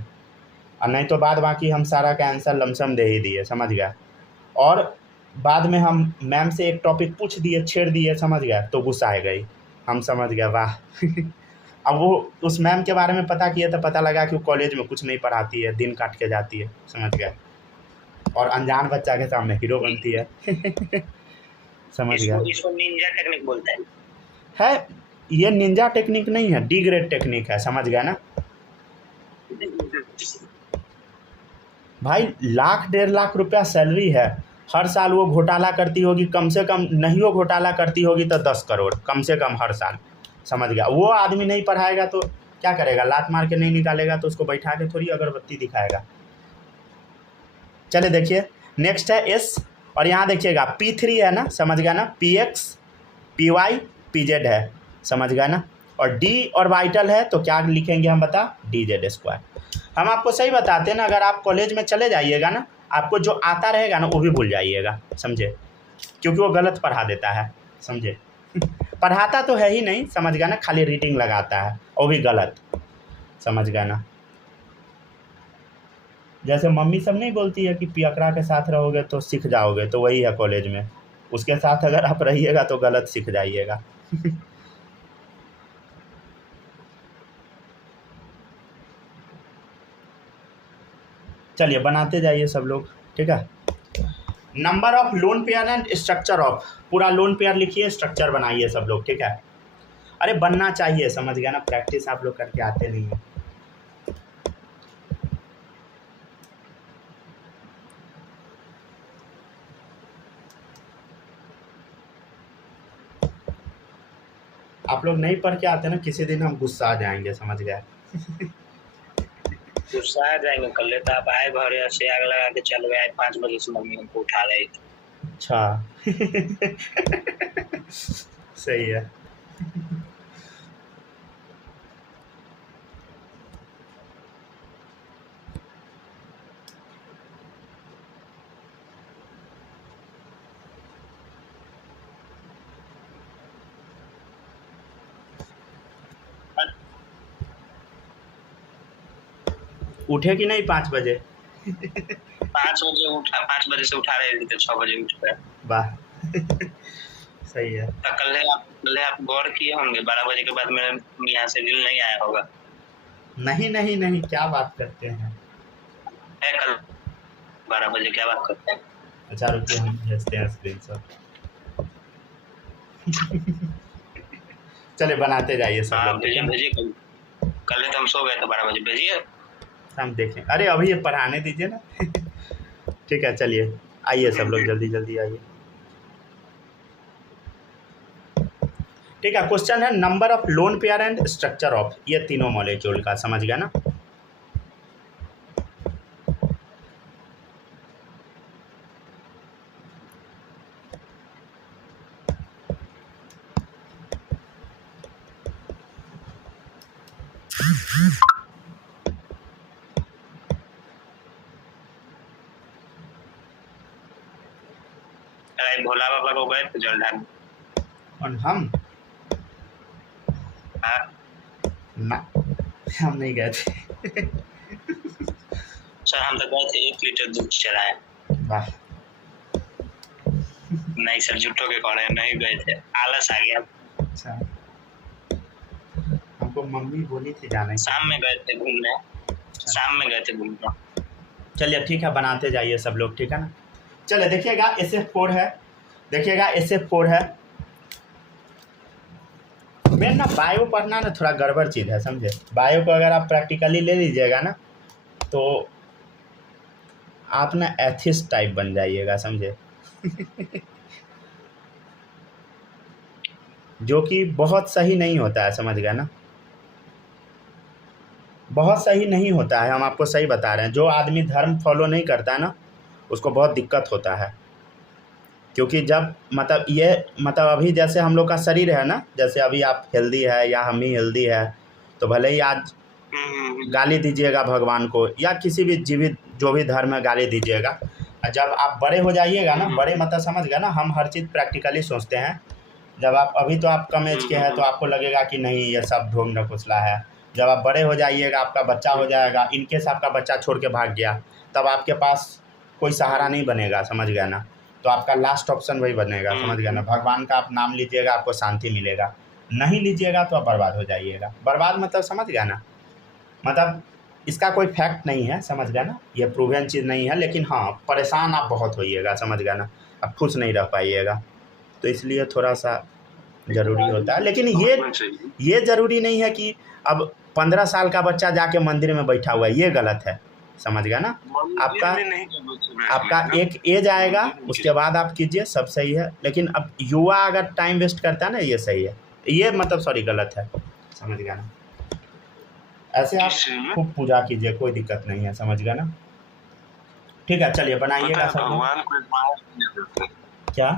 और नहीं तो बाद बाकी हम सारा का आंसर लमसम दे ही दिए, समझ गया। और बाद में हम मैम से एक टॉपिक पूछ दिए, छेड़ दिए, समझ गया, तो गुस्सा आ गई, हम समझ गया वाह। अब वो उस मैम के बारे में पता किया तो पता लगा कि वो कॉलेज में कुछ नहीं पढ़ाती है, दिन काट के जाती है, समझ गया, और अनजान बच्चा के सामने हीरो बनती है। समझ गया। इसको निंजा टेक्निक बोलते हैं। है ये निंजा टेक्निक नहीं है, D ग्रेड टेक्निक है, समझ गया ना भाई। 1.5 लाख रुपया सैलरी है, हर साल वो घोटाला करती होगी, कम से कम नहीं वो घोटाला करती होगी तो 10 करोड़ कम से कम हर साल, समझ गया। वो आदमी नहीं पढ़ाएगा तो क्या करेगा, लात मार के नहीं निकालेगा तो उसको बैठा के थोड़ी अगरबत्ती दिखाएगा। चले देखिए नेक्स्ट है S, और यहाँ देखिएगा P3 है ना, समझ गया ना, PX PY PZ है, समझ गया ना, और D और वाइटल है तो क्या लिखेंगे हम बता, DZ²। हम आपको सही बताते हैं ना, अगर आप कॉलेज में चले जाइएगा ना, आपको जो आता रहेगा ना वो भी भूल जाइएगा, समझे, क्योंकि वो गलत पढ़ा देता है, समझे। पढ़ाता तो है ही नहीं, समझ गया ना, खाली रीडिंग लगाता है, वो भी गलत, समझ गया ना। जैसे मम्मी सब नहीं बोलती है कि पियकरा के साथ रहोगे तो सीख जाओगे, तो वही है कॉलेज में, उसके साथ अगर आप रहिएगा तो गलत सीख जाइएगा। चलिए बनाते जाइए सब लोग, ठीक है। Number of lone pair and structure of, पूरा लोन पेयर लिखिए, स्ट्रक्चर बनाइए सब लोग, ठीक है। अरे बनना चाहिए, समझ गया ना, प्रैक्टिस आप लोग करके आते नहीं है। आप लोग नहीं पढ़ के आते ना, किसी दिन हम गुस्सा आ जाएंगे, समझ गए। गुस्सा आ जाएंगे। कल तो आप आए घर से आग लगा के चल गए 5 बजे से, मम्मी हमको उठा रही थी। अच्छा सही है। उठे कि नहीं 5 बजे? 5 बजे उठा, 5 बजे से उठा रहे थे, 6 बजे उठ गए। वाह सही है। तो कल आप गौर किए होंगे 12 बजे के बाद मेरे यहाँ से बिल नहीं आया होगा। नहीं नहीं नहीं, क्या बात करते हैं? है कल 12 बजे, क्या बात करते हैं? अच्छा रुकिए, हम भेजते हैं स्क्रीनशॉट। चले बनाते जाइए सब लोग। भेजिए। कल तो हम सो गए थे 12 बजे, भेजिए हम देखें। अरे अभी ये पढ़ाने दीजिए ना। ठीक है चलिए, आइए सब लोग जल्दी जल्दी आइए। ठीक है, क्वेश्चन है number of lone pair and structure of, ये तीनों मॉलिक्यूल का, समझ गया ना? भोला बाबा को गए थे जल ढाल। और हम ना, हम नहीं गए थे। सर हम तो गए थे 1 लीटर दूध चलाए। वाह। नहीं सर झूठों के कौन है, नहीं गए थे, आलस आ गया। अच्छा, हमको मम्मी बोली थी जाने। शाम में गए थे घूमने। शाम में गए थे घूमने। चलिए ठीक है, बनाते जाइए सब लोग, ठीक है ना? चलिए देखिएगा SF4 है, देखिएगा SF4 है। मेन ना बायो पढ़ना ना थोड़ा गड़बड़ चीज़ है, समझे? बायो को अगर आप प्रैक्टिकली ले लीजिएगा ना तो आप ना एथिस्ट टाइप बन जाइएगा, समझे? जो कि बहुत सही नहीं होता है, समझ गया ना? बहुत सही नहीं होता है, हम आपको सही बता रहे हैं। जो आदमी धर्म फॉलो नहीं करता है ना, उसको बहुत दिक्कत होता है। क्योंकि जब मतलब अभी जैसे हम लोग का शरीर है ना, जैसे अभी आप हेल्दी है या हम ही हेल्दी है, तो भले ही आज गाली दीजिएगा भगवान को या किसी भी जीवित जो भी धर्म है गाली दीजिएगा। जब आप बड़े हो जाइएगा ना, बड़े मतलब समझ गए ना, हम हर चीज़ प्रैक्टिकली सोचते हैं। जब आप अभी तो आप कम एज के हैं तो आपको लगेगा कि नहीं ये सब ढोंग ढकोसला है। जब आप बड़े हो जाइएगा, आपका बच्चा हो जाएगा, इनकेस आपका बच्चा छोड़ के भाग गया, तब आपके पास कोई सहारा नहीं बनेगा, समझ गया ना? तो आपका लास्ट ऑप्शन वही बनेगा, समझ गया ना? भगवान का आप नाम लीजिएगा, आपको शांति मिलेगा। नहीं लीजिएगा तो आप बर्बाद हो जाइएगा। बर्बाद मतलब समझ गया ना? मतलब इसका कोई फैक्ट नहीं है, समझ गया ना? ये प्रूवन चीज़ नहीं है, लेकिन हाँ परेशान आप बहुत होइएगा, समझ गया ना? आप खुश नहीं रह पाइएगा, तो इसलिए थोड़ा सा ज़रूरी होता है। लेकिन ये ज़रूरी नहीं है कि अब 15 साल का बच्चा जाके मंदिर में बैठा हुआ है, ये गलत है, समझ गया ना? आपका एक एज आएगा, उसके बाद आप कीजिए, सब सही है। लेकिन अब युवा अगर टाइम वेस्ट करता है ना, ये सही है, ये मतलब सॉरी गलत है, समझ गया ना? ऐसे आप खूब पूजा कीजिए, कोई दिक्कत नहीं है, समझ गया ना? ठीक है चलिए बनाइएगा सब लोग। क्या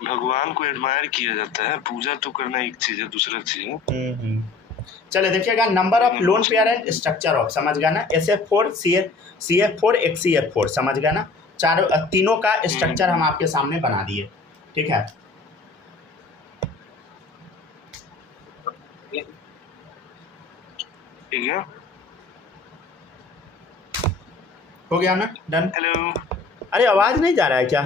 भगवान को एडमायर किया जाता है, पूजा तो करना एक चीज है, दूसरा चीज है। चलिए देखिएगा number of lone pair and structure of, समझ गया ना? SF4 CF4 XCF4, समझ गया ना? तीनों का स्ट्रक्चर हम आपके सामने बना दिए, ठीक है? ठीक है, हो गया ना? डन। हेलो, अरे आवाज नहीं जा रहा है क्या?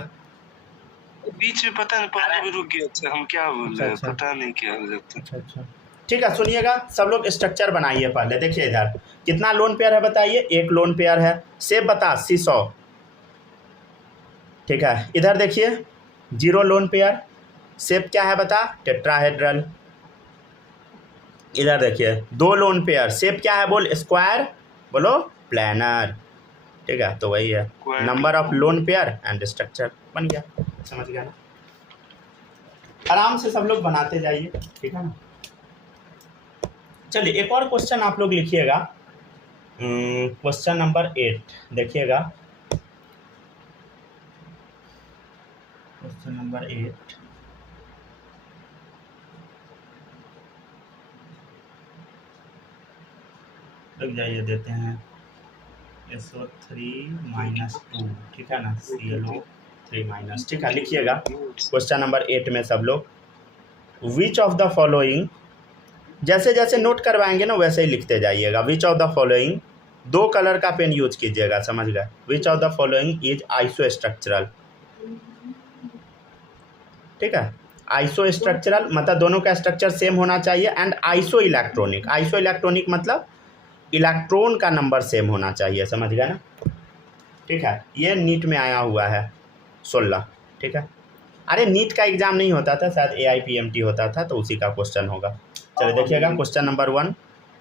बीच में पता नहीं, पहले भी रुक गया, हम क्या बोल रहे हैं, पता नहीं क्या हो जाता। अच्छा ठीक है, सुनिएगा सब लोग, स्ट्रक्चर बनाइए पहले। देखिए इधर कितना लोन पेयर है बताइए? 1 लोन पेयर है। सेब बता सीसॉ, ठीक है? इधर देखिए 0 लोन पेयर। सेब क्या है बता? टेट्राहेड्रल। इधर देखिए 2 लोन पेयर। सेब क्या है बोल? स्क्वायर, बोलो प्लानर, ठीक है? तो वही है number of lone pair and structure, बन गया, समझ गया ना? आराम से सब लोग बनाते जाइए, ठीक है ना? चलिए एक और क्वेश्चन आप लोग लिखिएगा, क्वेश्चन नंबर 8 देखिएगा, क्वेश्चन नंबर 8 लग जाइए, देते हैं SO3-2, ठीक है ना, ClO3-, ठीक है। लिखिएगा क्वेश्चन नंबर 8 में सब लोग, विच ऑफ द फॉलोइंग, जैसे जैसे नोट करवाएंगे ना वैसे ही लिखते जाइएगा। Which of the following, 2 colour का पेन यूज कीजिएगा, समझ गए। Which of the following is iso structural, ठीक है। आइसो स्ट्रक्चरल मतलब दोनों का स्ट्रक्चर सेम होना चाहिए, and iso electronic, iso electronic मतलब इलेक्ट्रॉन का नंबर सेम होना चाहिए, समझ गए ना, ठीक है। ये नीट में आया हुआ है 16, ठीक है। अरे नीट का एग्जाम नहीं होता था, शायद AIPMT होता था, तो उसी का क्वेश्चन होगा। चलिए देखिएगा क्वेश्चन नंबर 1,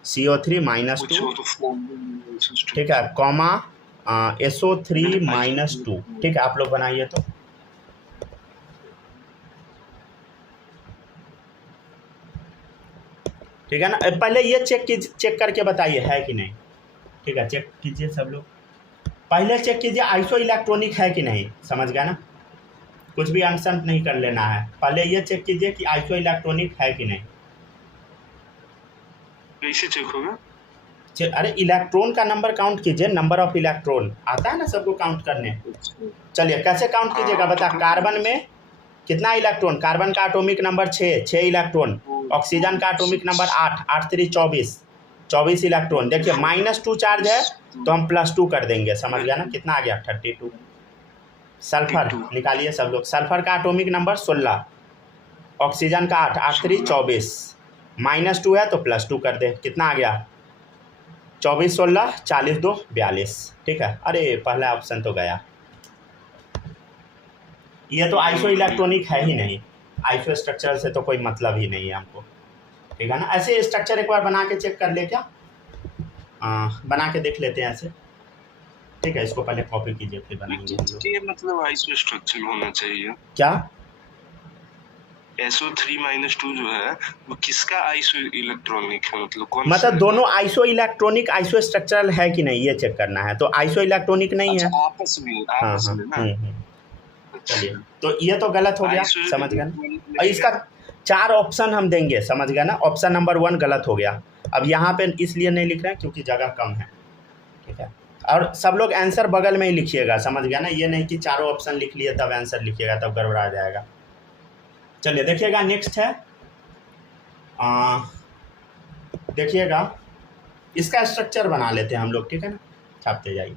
CO3-2, ठीक है, कॉमा SO3-2, ठीक है। आप लोग बनाइए तो, ठीक है ना। पहले ये चेक करके बताइए है कि नहीं, ठीक है। चेक कीजिए सब लोग, पहले चेक कीजिए आइसो इलेक्ट्रॉनिक है कि नहीं, समझ गया ना। कुछ भी आंसर नहीं कर लेना है, पहले ये चेक कीजिए कि आइसो इलेक्ट्रॉनिक है कि नहीं। कैसे चेक होगा? अरे इलेक्ट्रॉन का नंबर काउंट कीजिए, नंबर ऑफ इलेक्ट्रॉन आता है ना सबको काउंट करने। चलिए कैसे काउंट कीजिएगा बता, कार्बन में कितना इलेक्ट्रॉन, कार्बन का एटॉमिक नंबर 6 इलेक्ट्रॉन, ऑक्सीजन का एटॉमिक नंबर 8 3 24 इलेक्ट्रॉन। देखिए -2 चार्ज है तो हम +2 कर देंगे, समझ गया ना। कितना आ गया 32। सल्फर निकालिए सब लोग, सल्फर का एटॉमिक नंबर 16, ऑक्सीजन का 8 3 24, -2 है तो +2 कर दे, कितना आ गया 24 16 40 2 42, ठीक है। अरे पहला ऑप्शन तो गया, ये तो आइसो इलेक्ट्रॉनिक है ही नहीं, आइसो स्ट्रक्चर से तो कोई मतलब ही नहीं है हमको, ठीक है ना। ऐसे स्ट्रक्चर एक बार बना के चेक कर ले क्या, बना के देख लेते हैं ऐसे, ठीक है। इसको पहले कॉपी कीजिए फिर बनाएंगे हम लोग। ये मतलब आइसो स्ट्रक्चर होना चाहिए क्या, SO3-2 जो है वो किसका आइसो इलेक्ट्रॉनिक है, मतलब कौन, मतलब दोनों आइसो इलेक्ट्रॉनिक आइसो स्ट्रक्चरल है कि नहीं ये चेक करना है। तो आइसो इलेक्ट्रॉनिक नहीं है, आपस में ना। चलिए तो ये तो गलत हो गया, समझ गया ना। और इसका 4 ऑप्शन हम देंगे, समझ गया ना। ऑप्शन नंबर 1 गलत हो गया, अब यहाँ पे इसलिए नहीं लिख रहे हैं क्योंकि जगह कम है, ठीक है। और सब लोग आंसर बगल में ही लिखिएगा, समझ गया ना। ये नहीं कि चारों ऑप्शन लिख लिए तब आंसर लिखिएगा, तब गड़बड़ा जाएगा। चलिए देखिएगा नेक्स्ट है, देखिएगा इसका स्ट्रक्चर बना लेते हैं हम लोग, ठीक है ना। छापते जाइए,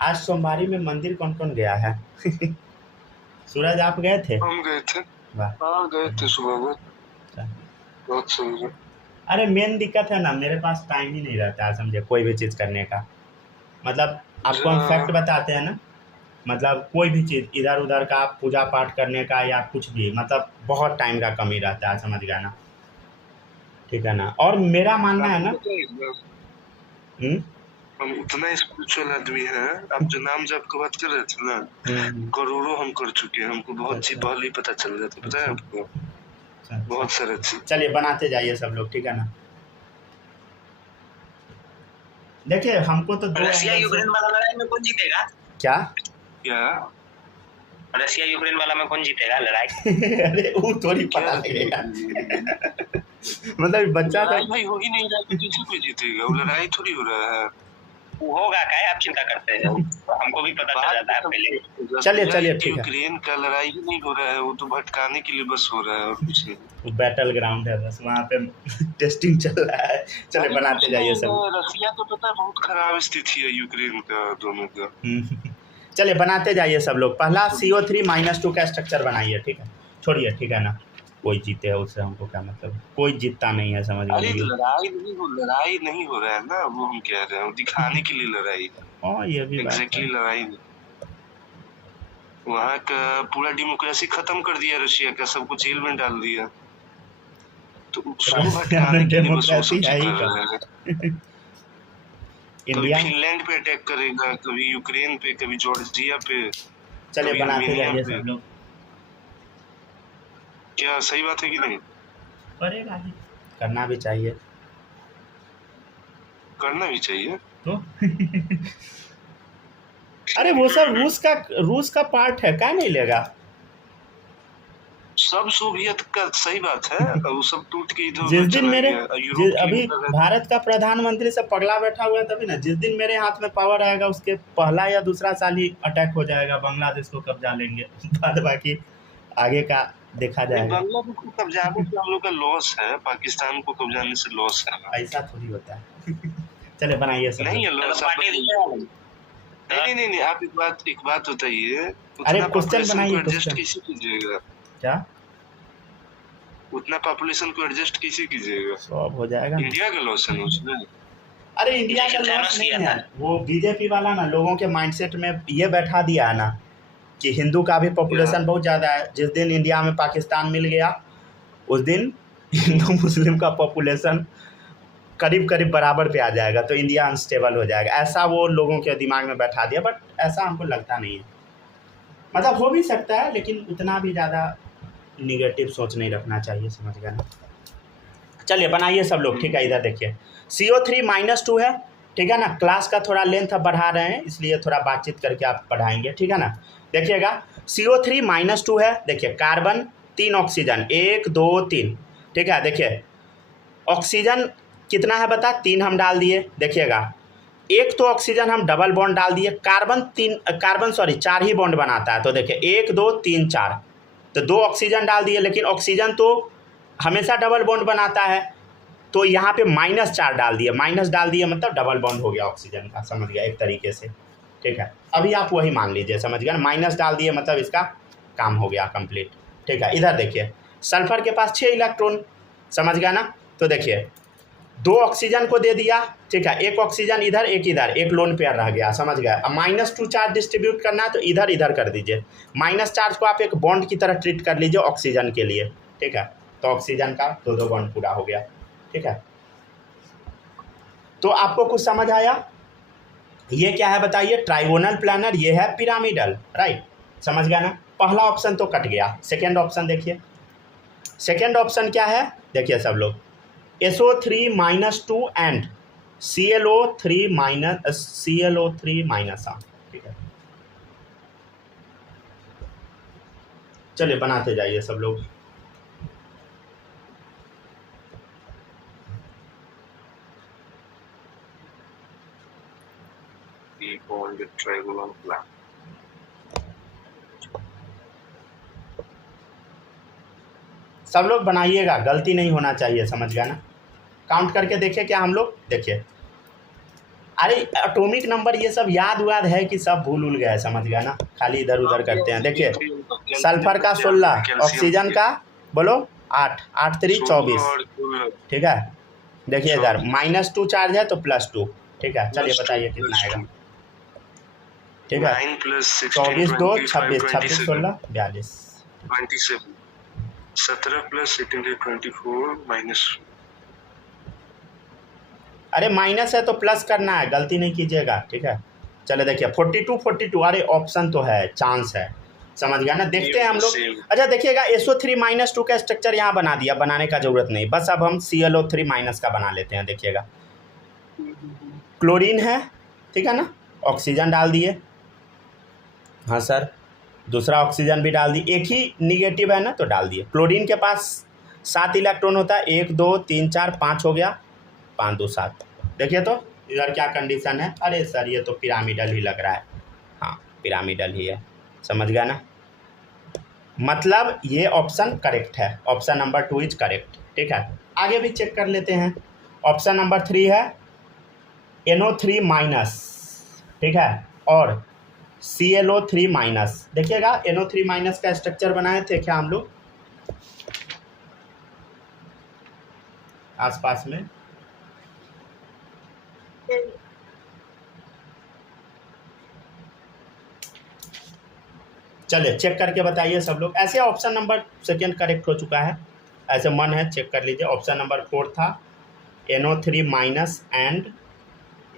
आज सोमवारी में मंदिर कौन कौन गया है सूरज आप गए थे? हम गए थे, हाँ गए थे सुबह में, बहुत सही। अरे मेन दिक्कत है ना, मेरे पास टाइम ही नहीं रहता है, समझे, कोई भी चीज़ करने का। मतलब आपको हम फैक्ट बताते हैं ना, मतलब कोई भी चीज़ इधर उधर का पूजा पाठ करने का या कुछ भी, मतलब बहुत टाइम का कमी रहता है, समझ गया ना, ठीक है ना। और मेरा मानना है ना, हम उतना स्पिरिचुअल आदमी हैं, आप जो नाम जप की बात कर रहे थे ना, करोड़ों हम कर चुके हैं, हमको बहुत चीज पहले ही पता चल जाता, पता है आपको, बहुत सारे चीज। चलिए बनाते जाइए सब लोग, ठीक है ना। देखिए हमको तो रशिया यूक्रेन वाला लड़ाई में कौन जीतेगा? क्या रशिया यूक्रेन वाला में कौन जीतेगा लड़ाई? अरे वो थोड़ी पता लगेगा मतलब बच्चा तो भाई हो ही नहीं रहा, किसी को जीतेगा, वो लड़ाई थोड़ी हो रहा है। होगा क्या, आप चिंता करते हैं, हमको भी पता चल जाता है पहले। चलिए ठीक है, यूक्रेन का लड़ाई ही नहीं हो रहा है, वो तो भटकाने के लिए बस हो रहा है और कुछ नहीं। वो बैटल ग्राउंड है बस, वहाँ पे टेस्टिंग चल रहा है। चलिए बनाते जाइए सब। रशिया तो पता है बहुत खराब स्थिति है यूक्रेन का, दोनों का। चलिए बनाते जाइए सब लोग। पहला CO3-2 का स्ट्रक्चर बनाइए, ठीक है, छोड़िए, ठीक है ना। कोई जीते है उससे हमको क्या मतलब, कोई जीतता नहीं है, समझ अरे लड़ाई नहीं हो रहा है ना, वो हम कह रहे हैं दिखाने के लिए लड़ाई है। हाँ ये भी एग्जैक्टली लड़ाई नहीं, वहाँ का पूरा डेमोक्रेसी खत्म कर दिया रशिया का, सबको जेल में डाल दिया। तो उसको भटकाने के लिए बस वो सब डेमोक्रेसी है चीज ही कर कब? रहे हैं। कभी इंडिया फिनलैंड पे अटैक करेगा, कभी यूक्रेन पे, कभी जॉर्जिया पे, चलिए कभी बनाते आर्मेनिया जाइए पे। सब लोग। क्या सही बात है कि नहीं? करेगा ही, करना भी चाहिए करना भी चाहिए। तो अरे वो सब रूस का पार्ट है, क्या नहीं लेगा? सब सोवियत का, सही बात है। वो सब टूट के इधर जिस उधर दिन चला मेरे गया। यूरोप की अभी उधर है। भारत का प्रधानमंत्री सब पगला बैठा हुआ है, तभी ना जिस दिन मेरे हाथ में पावर आएगा उसके पहला या दूसरा साल ही अटैक हो जाएगा, बांग्लादेश को कब्जा लेंगे। बाद बाकी आगे का देखा जाएगा। बांग्लादेश को कब्जाने से हम लोग का लॉस है, पाकिस्तान को कब्जाने से लॉस है। ऐसा थोड़ी होता है। चले बनाइए सब नहीं है लोग। लॉस। नहीं, आप एक बात बताइए। अरे उतना क्वेश्चन पॉपुलेशन बनाइए, को एडजस्ट क्वेश्चन कैसे कीजिएगा? क्या उतना पॉपुलेशन को एडजस्ट कैसे कीजिएगा? सब हो जाएगा ना। इंडिया का लॉस है ना उसमें। अरे इंडिया का लॉस नहीं है, वो बीजेपी वाला ना लोगों के माइंडसेट में ये बैठा दिया है ना कि हिंदू का भी पॉपुलेशन बहुत ज़्यादा है। जिस दिन इंडिया में पाकिस्तान मिल गया उस दिन हिंदू मुस्लिम का पॉपुलेशन करीब करीब बराबर पे आ जाएगा, तो इंडिया अनस्टेबल हो जाएगा। ऐसा वो लोगों के दिमाग में बैठा दिया, बट ऐसा हमको लगता नहीं है। मतलब हो भी सकता है, लेकिन उतना भी ज़्यादा निगेटिव सोच नहीं रखना चाहिए, समझ गए ना। चलिए बनाइए सब लोग, ठीक है। इधर देखिए CO3-2 है, ठीक है ना। क्लास का थोड़ा लेंथ अब बढ़ा रहे हैं, इसलिए थोड़ा बातचीत करके आप पढ़ाएंगे, ठीक है ना। देखिएगा CO3-2 है। देखिए कार्बन 3 ऑक्सीजन, 1 2 3, ठीक है। देखिए ऑक्सीजन कितना है बता, 3 हम डाल दिए। देखिएगा एक तो ऑक्सीजन हम डबल बॉन्ड डाल दिए। कार्बन 4 ही बॉन्ड बनाता है, तो देखिए 1 2 3 4, तो 2 ऑक्सीजन डाल दिए। लेकिन ऑक्सीजन तो हमेशा डबल बॉन्ड बनाता है, तो यहाँ पे -4 डाल दिए। माइनस डाल दिए मतलब डबल बॉन्ड हो गया ऑक्सीजन का, समझ गया एक तरीके से, ठीक है। अभी आप वही मान लीजिए, समझ गया ना। माइनस डाल दिए मतलब इसका काम हो गया कंप्लीट, ठीक है। इधर देखिए सल्फर के पास 6 इलेक्ट्रॉन, समझ गया ना। तो देखिए 2 ऑक्सीजन को दे दिया, ठीक है। 1 ऑक्सीजन इधर, 1 इधर, 1 लोन पेयर रह गया, समझ गया। अब -2 चार्ज डिस्ट्रीब्यूट करना है तो इधर इधर कर दीजिए। माइनस चार्ज को आप एक बॉन्ड की तरह ट्रीट कर लीजिए ऑक्सीजन के लिए, ठीक है। तो ऑक्सीजन का 2 बॉन्ड पूरा हो गया, ठीक है। तो आपको कुछ समझ आया? ये क्या है बताइए? ट्राइगोनल प्लानर, ये है पिरामिडल, राइट। समझ गया ना। पहला ऑप्शन तो कट गया। सेकेंड ऑप्शन देखिए, सेकेंड ऑप्शन क्या है? देखिए सब लोग SO3-2 एंड ClO3-, हाँ ठीक है। चलिए बनाते जाइए सब लोग। सब लोग बनाइएगा, गलती नहीं होना चाहिए, समझ गया ना। काउंट करके देखिए क्या हम लोग, देखिए अरे एटॉमिक नंबर ये सब याद है कि सब भूल गए, समझ गया ना। खाली इधर उधर करते हैं। देखिए सल्फर का 16, ऑक्सीजन का बोलो 8, 8 3 24, ठीक है। देखिए इधर -2 चार्ज है तो +2, ठीक है। चलिए बताइए कितना आएगा, ठीक है। 24 2 26, 26 16 42, 17 + 18 24 माइनस। अरे माइनस है तो प्लस करना है, गलती नहीं कीजिएगा, ठीक है। चले देखिए 42, अरे ऑप्शन तो है, चांस है, समझ गया ना। देखते हैं हम लोग। अच्छा देखिएगा SO3-2 का स्ट्रक्चर यहाँ बना दिया, बनाने का जरूरत नहीं। बस अब हम ClO3- का बना लेते हैं। देखिएगा क्लोरीन है, ठीक है ना। ऑक्सीजन डाल दिए, हाँ सर। दूसरा ऑक्सीजन भी डाल दिए, एक ही निगेटिव है ना तो डाल दिए। क्लोरीन के पास 7 इलेक्ट्रॉन होता है, 1 2 3 4 5 हो गया, 5 2 7। देखिए तो इधर क्या कंडीशन है। अरे सर ये तो पिरामिडल ही लग रहा है, हाँ पिरामिडल ही है, समझ गया ना। मतलब ये ऑप्शन करेक्ट है, ऑप्शन नंबर 2 इज करेक्ट, ठीक है। आगे भी चेक कर लेते हैं। ऑप्शन नंबर 3 है NO3-, ठीक है, और ClO3-। देखिएगा NO3- का स्ट्रक्चर बनाए थे क्या हम लोग आसपास में? चलिए चेक करके बताइए सब लोग। ऐसे ऑप्शन नंबर 2 करेक्ट हो चुका है, ऐसे मन है, चेक कर लीजिए। ऑप्शन नंबर 4 था NO3 minus and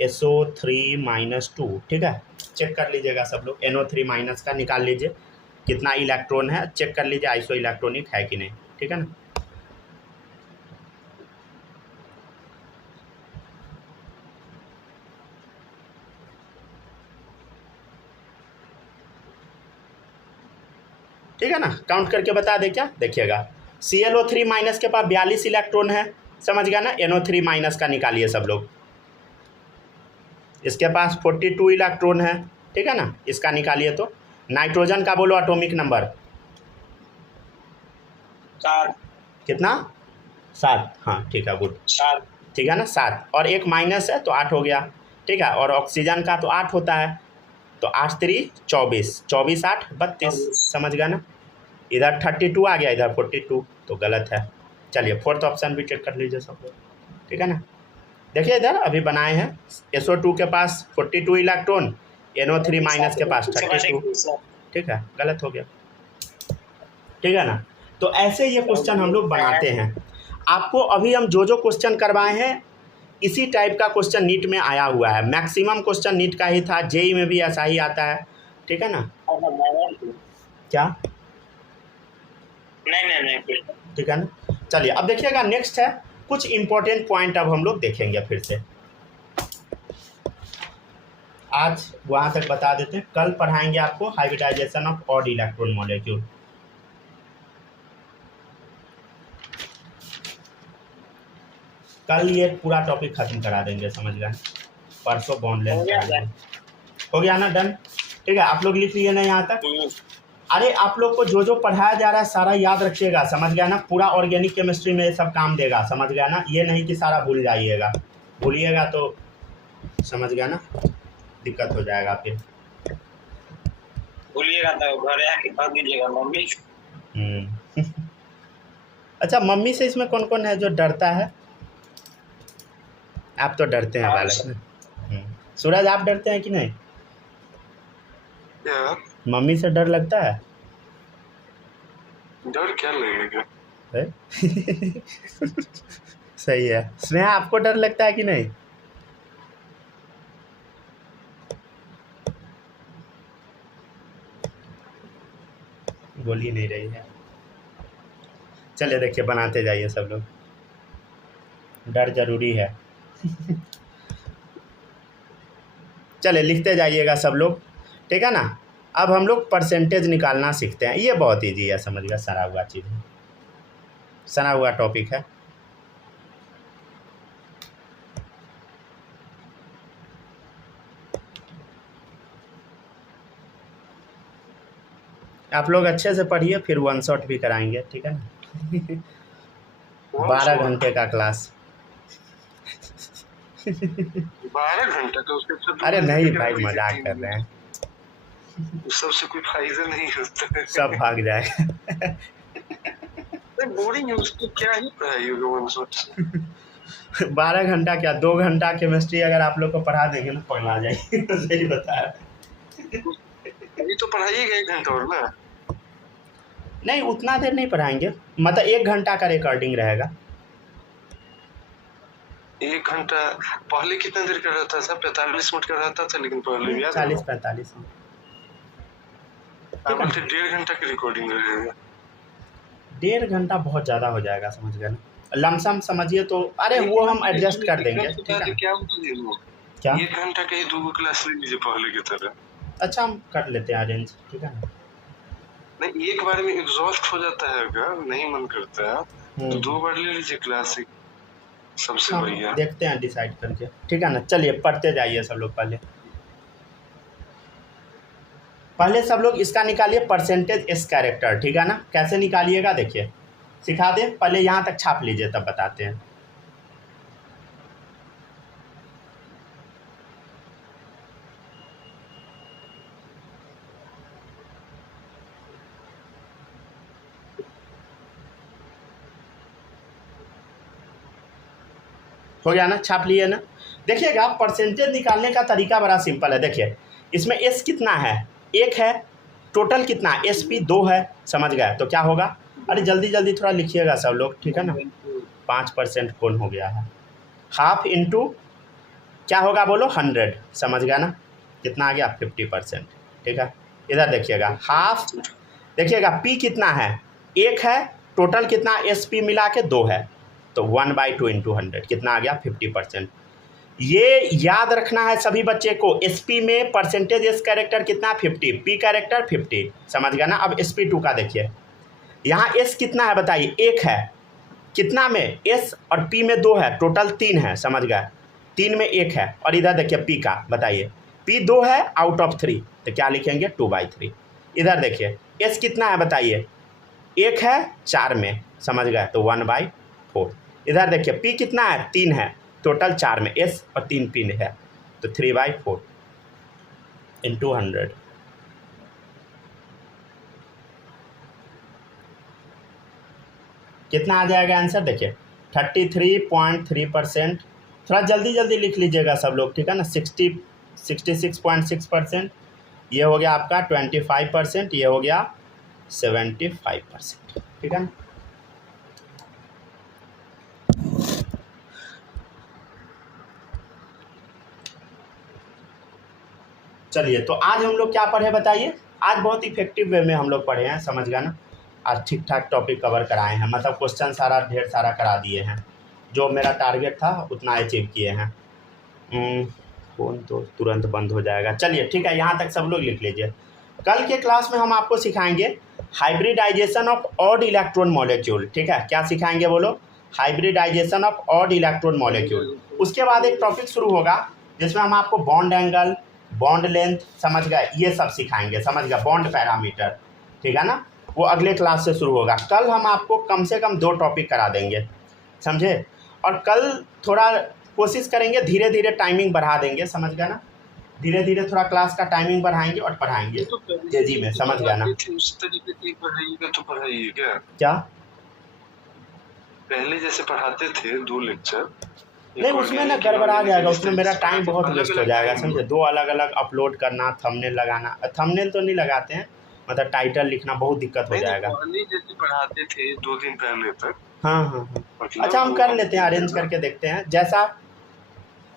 SO3 minus 2। ठीक है, चेक कर लीजिएगा सब लोग। NO3 माइनस का निकाल लीजिए कितना इलेक्ट्रॉन है, चेक कर लीजिए आइसो इलेक्ट्रॉनिक है कि नहीं। ठीक है ना। ठीक है ना, काउंट करके बता दे क्या। देखिएगा ClO3 माइनस के पास 42 इलेक्ट्रॉन है, समझ गया ना। NO3 माइनस का निकालिए सब लोग। इसके पास 42 इलेक्ट्रॉन है, ठीक है ना, इसका निकालिए। तो नाइट्रोजन का बोलो एटॉमिक नंबर 7। कितना? 7। हाँ ठीक है, गुड, 7। ठीक है ना, 7 और एक माइनस है तो 8 हो गया। ठीक है, और ऑक्सीजन का तो 8 होता है, तो 8 3 24, 24 8 32, समझ गया ना। इधर 32 आ गया, इधर 42, तो गलत है। चलिए फोर्थ ऑप्शन भी चेक कर लीजिए सब लोग। ठीक है ना, देखिए इधर अभी बनाए हैं SO2 के पास 42 इलेक्ट्रॉन, NO3 माइनस के पास 32। ठीक है, गलत हो गया। ठीक है ना, तो ऐसे ये क्वेश्चन हम लोग बनाते हैं। आपको अभी हम जो क्वेश्चन करवाए हैं इसी टाइप का क्वेश्चन नीट में आया हुआ है। मैक्सिमम क्वेश्चन नीट का ही था, JEE में भी ऐसा ही आता है। ठीक है ना, क्या नहीं ठीक है ना। चलिए अब देखिएगा, नेक्स्ट है कुछ इंपॉर्टेंट पॉइंट अब हम लोग देखेंगे फिर से। आज वहाँ तक बता देते हैं, कल पढ़ाएंगे आपको hybridisation of odd electron molecule. कल ये पूरा टॉपिक खत्म करा देंगे, समझ गए। परसों बॉन्ड लेंगे, हो गया ना, डन। ठीक है, आप लोग लिख लिए ना यहाँ तक। अरे आप लोग को जो पढ़ाया जा रहा है सारा याद रखिएगा, समझ गया ना। पूरा ऑर्गेनिक केमिस्ट्री में ये सब काम देगा, समझ गया ना। ये नहीं कि सारा भूल जाइएगा, भूलिएगा तो समझ गया ना, दिक्कत हो जाएगा फिर। भूलिएगा तो घर आके कह दीजिएगा मम्मी। अच्छा, मम्मी से इसमें कौन कौन है जो डरता है? आप तो डरते हैं बालक ना। सूरज, आप डरते हैं कि नहीं? मम्मी से डर लगता है? डर क्या लगेगा? सही है। स्नेहा, आपको डर लगता है कि नहीं? बोल ही नहीं रही है। चलिए देखिए, बनाते जाइए सब लोग, डर जरूरी है। चलिए लिखते जाइएगा सब लोग, ठीक है ना। अब हम लोग परसेंटेज निकालना सीखते हैं। ये बहुत ईजी है, समझ गया, सना हुआ चीज़ है, सना हुआ टॉपिक है। आप लोग अच्छे से पढ़िए, फिर 1 शॉट भी कराएंगे, ठीक है ना। 12 घंटे का क्लास। 12 घंटे का उसके? अरे नहीं भाई, मजाक कर रहे हैं। सबसे कोई फायदा नहीं होता है, सब भाग जाएगा। बोरिंग है, उसको क्या ही पढ़ाइएगा 1 शॉट। 12 घंटा क्या, 2 घंटा केमिस्ट्री अगर आप लोग को पढ़ा देंगे ना, पढ़ना जाएगी। सही बताया। अभी तो पढ़ाइएगा 1 घंटा और ना? नहीं, उतना देर नहीं पढ़ाएंगे, मतलब 1 घंटा का रिकॉर्डिंग रहेगा। 1 घंटा पहले कितना देर का रहता था? 45 मिनट का रहता था, लेकिन पहले 40-45। अब 1.5 घंटा की रिकॉर्डिंग रहेगा। 1.5 घंटा बहुत ज़्यादा हो जाएगा, समझ गए ना। लमसम समझिए तो, अरे वो हम एडजस्ट कर देंगे, ठीक है। क्या 1 घंटा के ही 2 क्लास ले लीजिए पहले की तरह। अच्छा, हम कर लेते हैं अरेंज, ठीक है ना। नहीं, एक बार में एग्जॉस्ट हो जाता है, अगर नहीं मन करता है तो 2 बार ले लीजिए क्लासिक, सबसे बढ़िया। देखते हैं डिसाइड करके, ठीक है ना। चलिए पढ़ते जाइए सब लोग। पहले सब लोग इसका निकालिए, परसेंटेज एस कैरेक्टर, ठीक है ना। कैसे निकालिएगा देखिए, सिखा दे। पहले यहाँ तक छाप लीजिए, तब बताते हैं। हो गया ना, छाप लिए ना। देखिएगा, परसेंटेज निकालने का तरीका बड़ा सिंपल है। देखिए, इसमें एस कितना है, 1 है, टोटल कितना, SP 2 है, समझ गए। तो क्या होगा, अरे जल्दी जल्दी थोड़ा लिखिएगा सब लोग, ठीक है ना। 5% कौन हो गया है, हाफ इंटू क्या होगा बोलो 100, समझ गया ना, कितना आ गया 50%, ठीक है। इधर देखिएगा हाफ, देखिएगा पी कितना है 1 है, टोटल कितना एस पी मिला के 2 है, तो 1/2 इंटू 100 कितना आ गया 50%। ये याद रखना है सभी बच्चे को, एस पी में परसेंटेज एस कैरेक्टर कितना 50, पी कैरेक्टर 50, समझ गया ना। अब एस पी 2 का देखिए, यहाँ एस कितना है बताइए 1 है, कितना में एस और पी में 2 है, टोटल 3 है, समझ गए, 3 में 1 है। और इधर देखिए पी का बताइए, पी 2 है आउट ऑफ 3, तो क्या लिखेंगे 2/3। इधर देखिए एस कितना है बताइए 1 है 4 में, समझ गए, तो 1/4। इधर देखिए पी कितना है 3 है, टोटल 4 में एस और 3 पी है, तो 3/4 इंटू 100। कितना आ जाएगा आंसर देखिए 33.3%। थोड़ा जल्दी जल्दी लिख लीजिएगा सब लोग, ठीक है ना। 66.6%, ये हो गया आपका 25%, ये हो गया 75%, ठीक है ना। चलिए तो आज हम लोग क्या पढ़े बताइए, आज बहुत इफेक्टिव वे में हम लोग पढ़े हैं, समझ गया ना। आज ठीक ठाक टॉपिक कवर कराए हैं, मतलब क्वेश्चन सारा ढेर सारा करा दिए हैं, जो मेरा टारगेट था उतना अचीव किए हैं। फ़ोन तो तुरंत बंद हो जाएगा। चलिए ठीक है, यहाँ तक सब लोग लिख लीजिए। कल के क्लास में हम आपको सिखाएंगे hybridization of odd electron molecule, ठीक है। क्या सिखाएंगे बोलो, hybridization of odd electron molecule. उसके बाद एक टॉपिक शुरू होगा जिसमें हम आपको बॉन्ड एंगल, बॉन्ड लेंथ, समझ गए, ये सब सिखाएंगे, समझ गए, बॉन्ड पैरामीटर, ठीक है ना। वो अगले क्लास से शुरू होगा। कल हम आपको कम से कम 2 टॉपिक करा देंगे, समझे। और कल थोड़ा कोशिश करेंगे, धीरे धीरे टाइमिंग बढ़ा देंगे, समझ गया ना। धीरे धीरे थोड़ा क्लास का टाइमिंग बढ़ाएंगे और पढ़ाएंगे तेजी में, समझ गया ना। उस तरीके से पढ़ाइएगा तो पढ़ाइए क्या पहले जैसे पढ़ाते थे 2 लेक्चर, नहीं उसमें ना गड़बड़ा जाएगा, उसमें मेरा टाइम बहुत वेस्ट हो जाएगा, समझे। 2 अलग अलग अपलोड करना, थंबनेल लगाना, थंबनेल तो नहीं लगाते हैं, मतलब टाइटल लिखना बहुत दिक्कत हो जाएगा। जैसे पढ़ाते थे 2 दिन पहले तक। हाँ। अच्छा हम कर लेते हैं, अरेंज करके देखते हैं, जैसा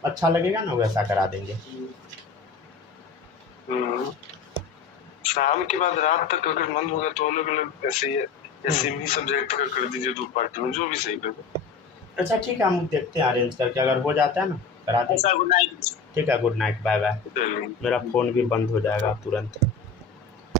अच्छा लगेगा ना वैसा करा देंगे। शाम के बाद रात तक अगर मन होगा तो अलग अलग ऐसे ही सब्जेक्ट का कर दीजिए 2 पार्ट में, जो भी सही लगे। अच्छा ठीक है, हम देखते हैं अरेंज करके, अगर हो जाता है ना करा देंगे। Good night. ठीक है, गुड नाइट, बाय बाय। मेरा फ़ोन भी बंद हो जाएगा तुरंत।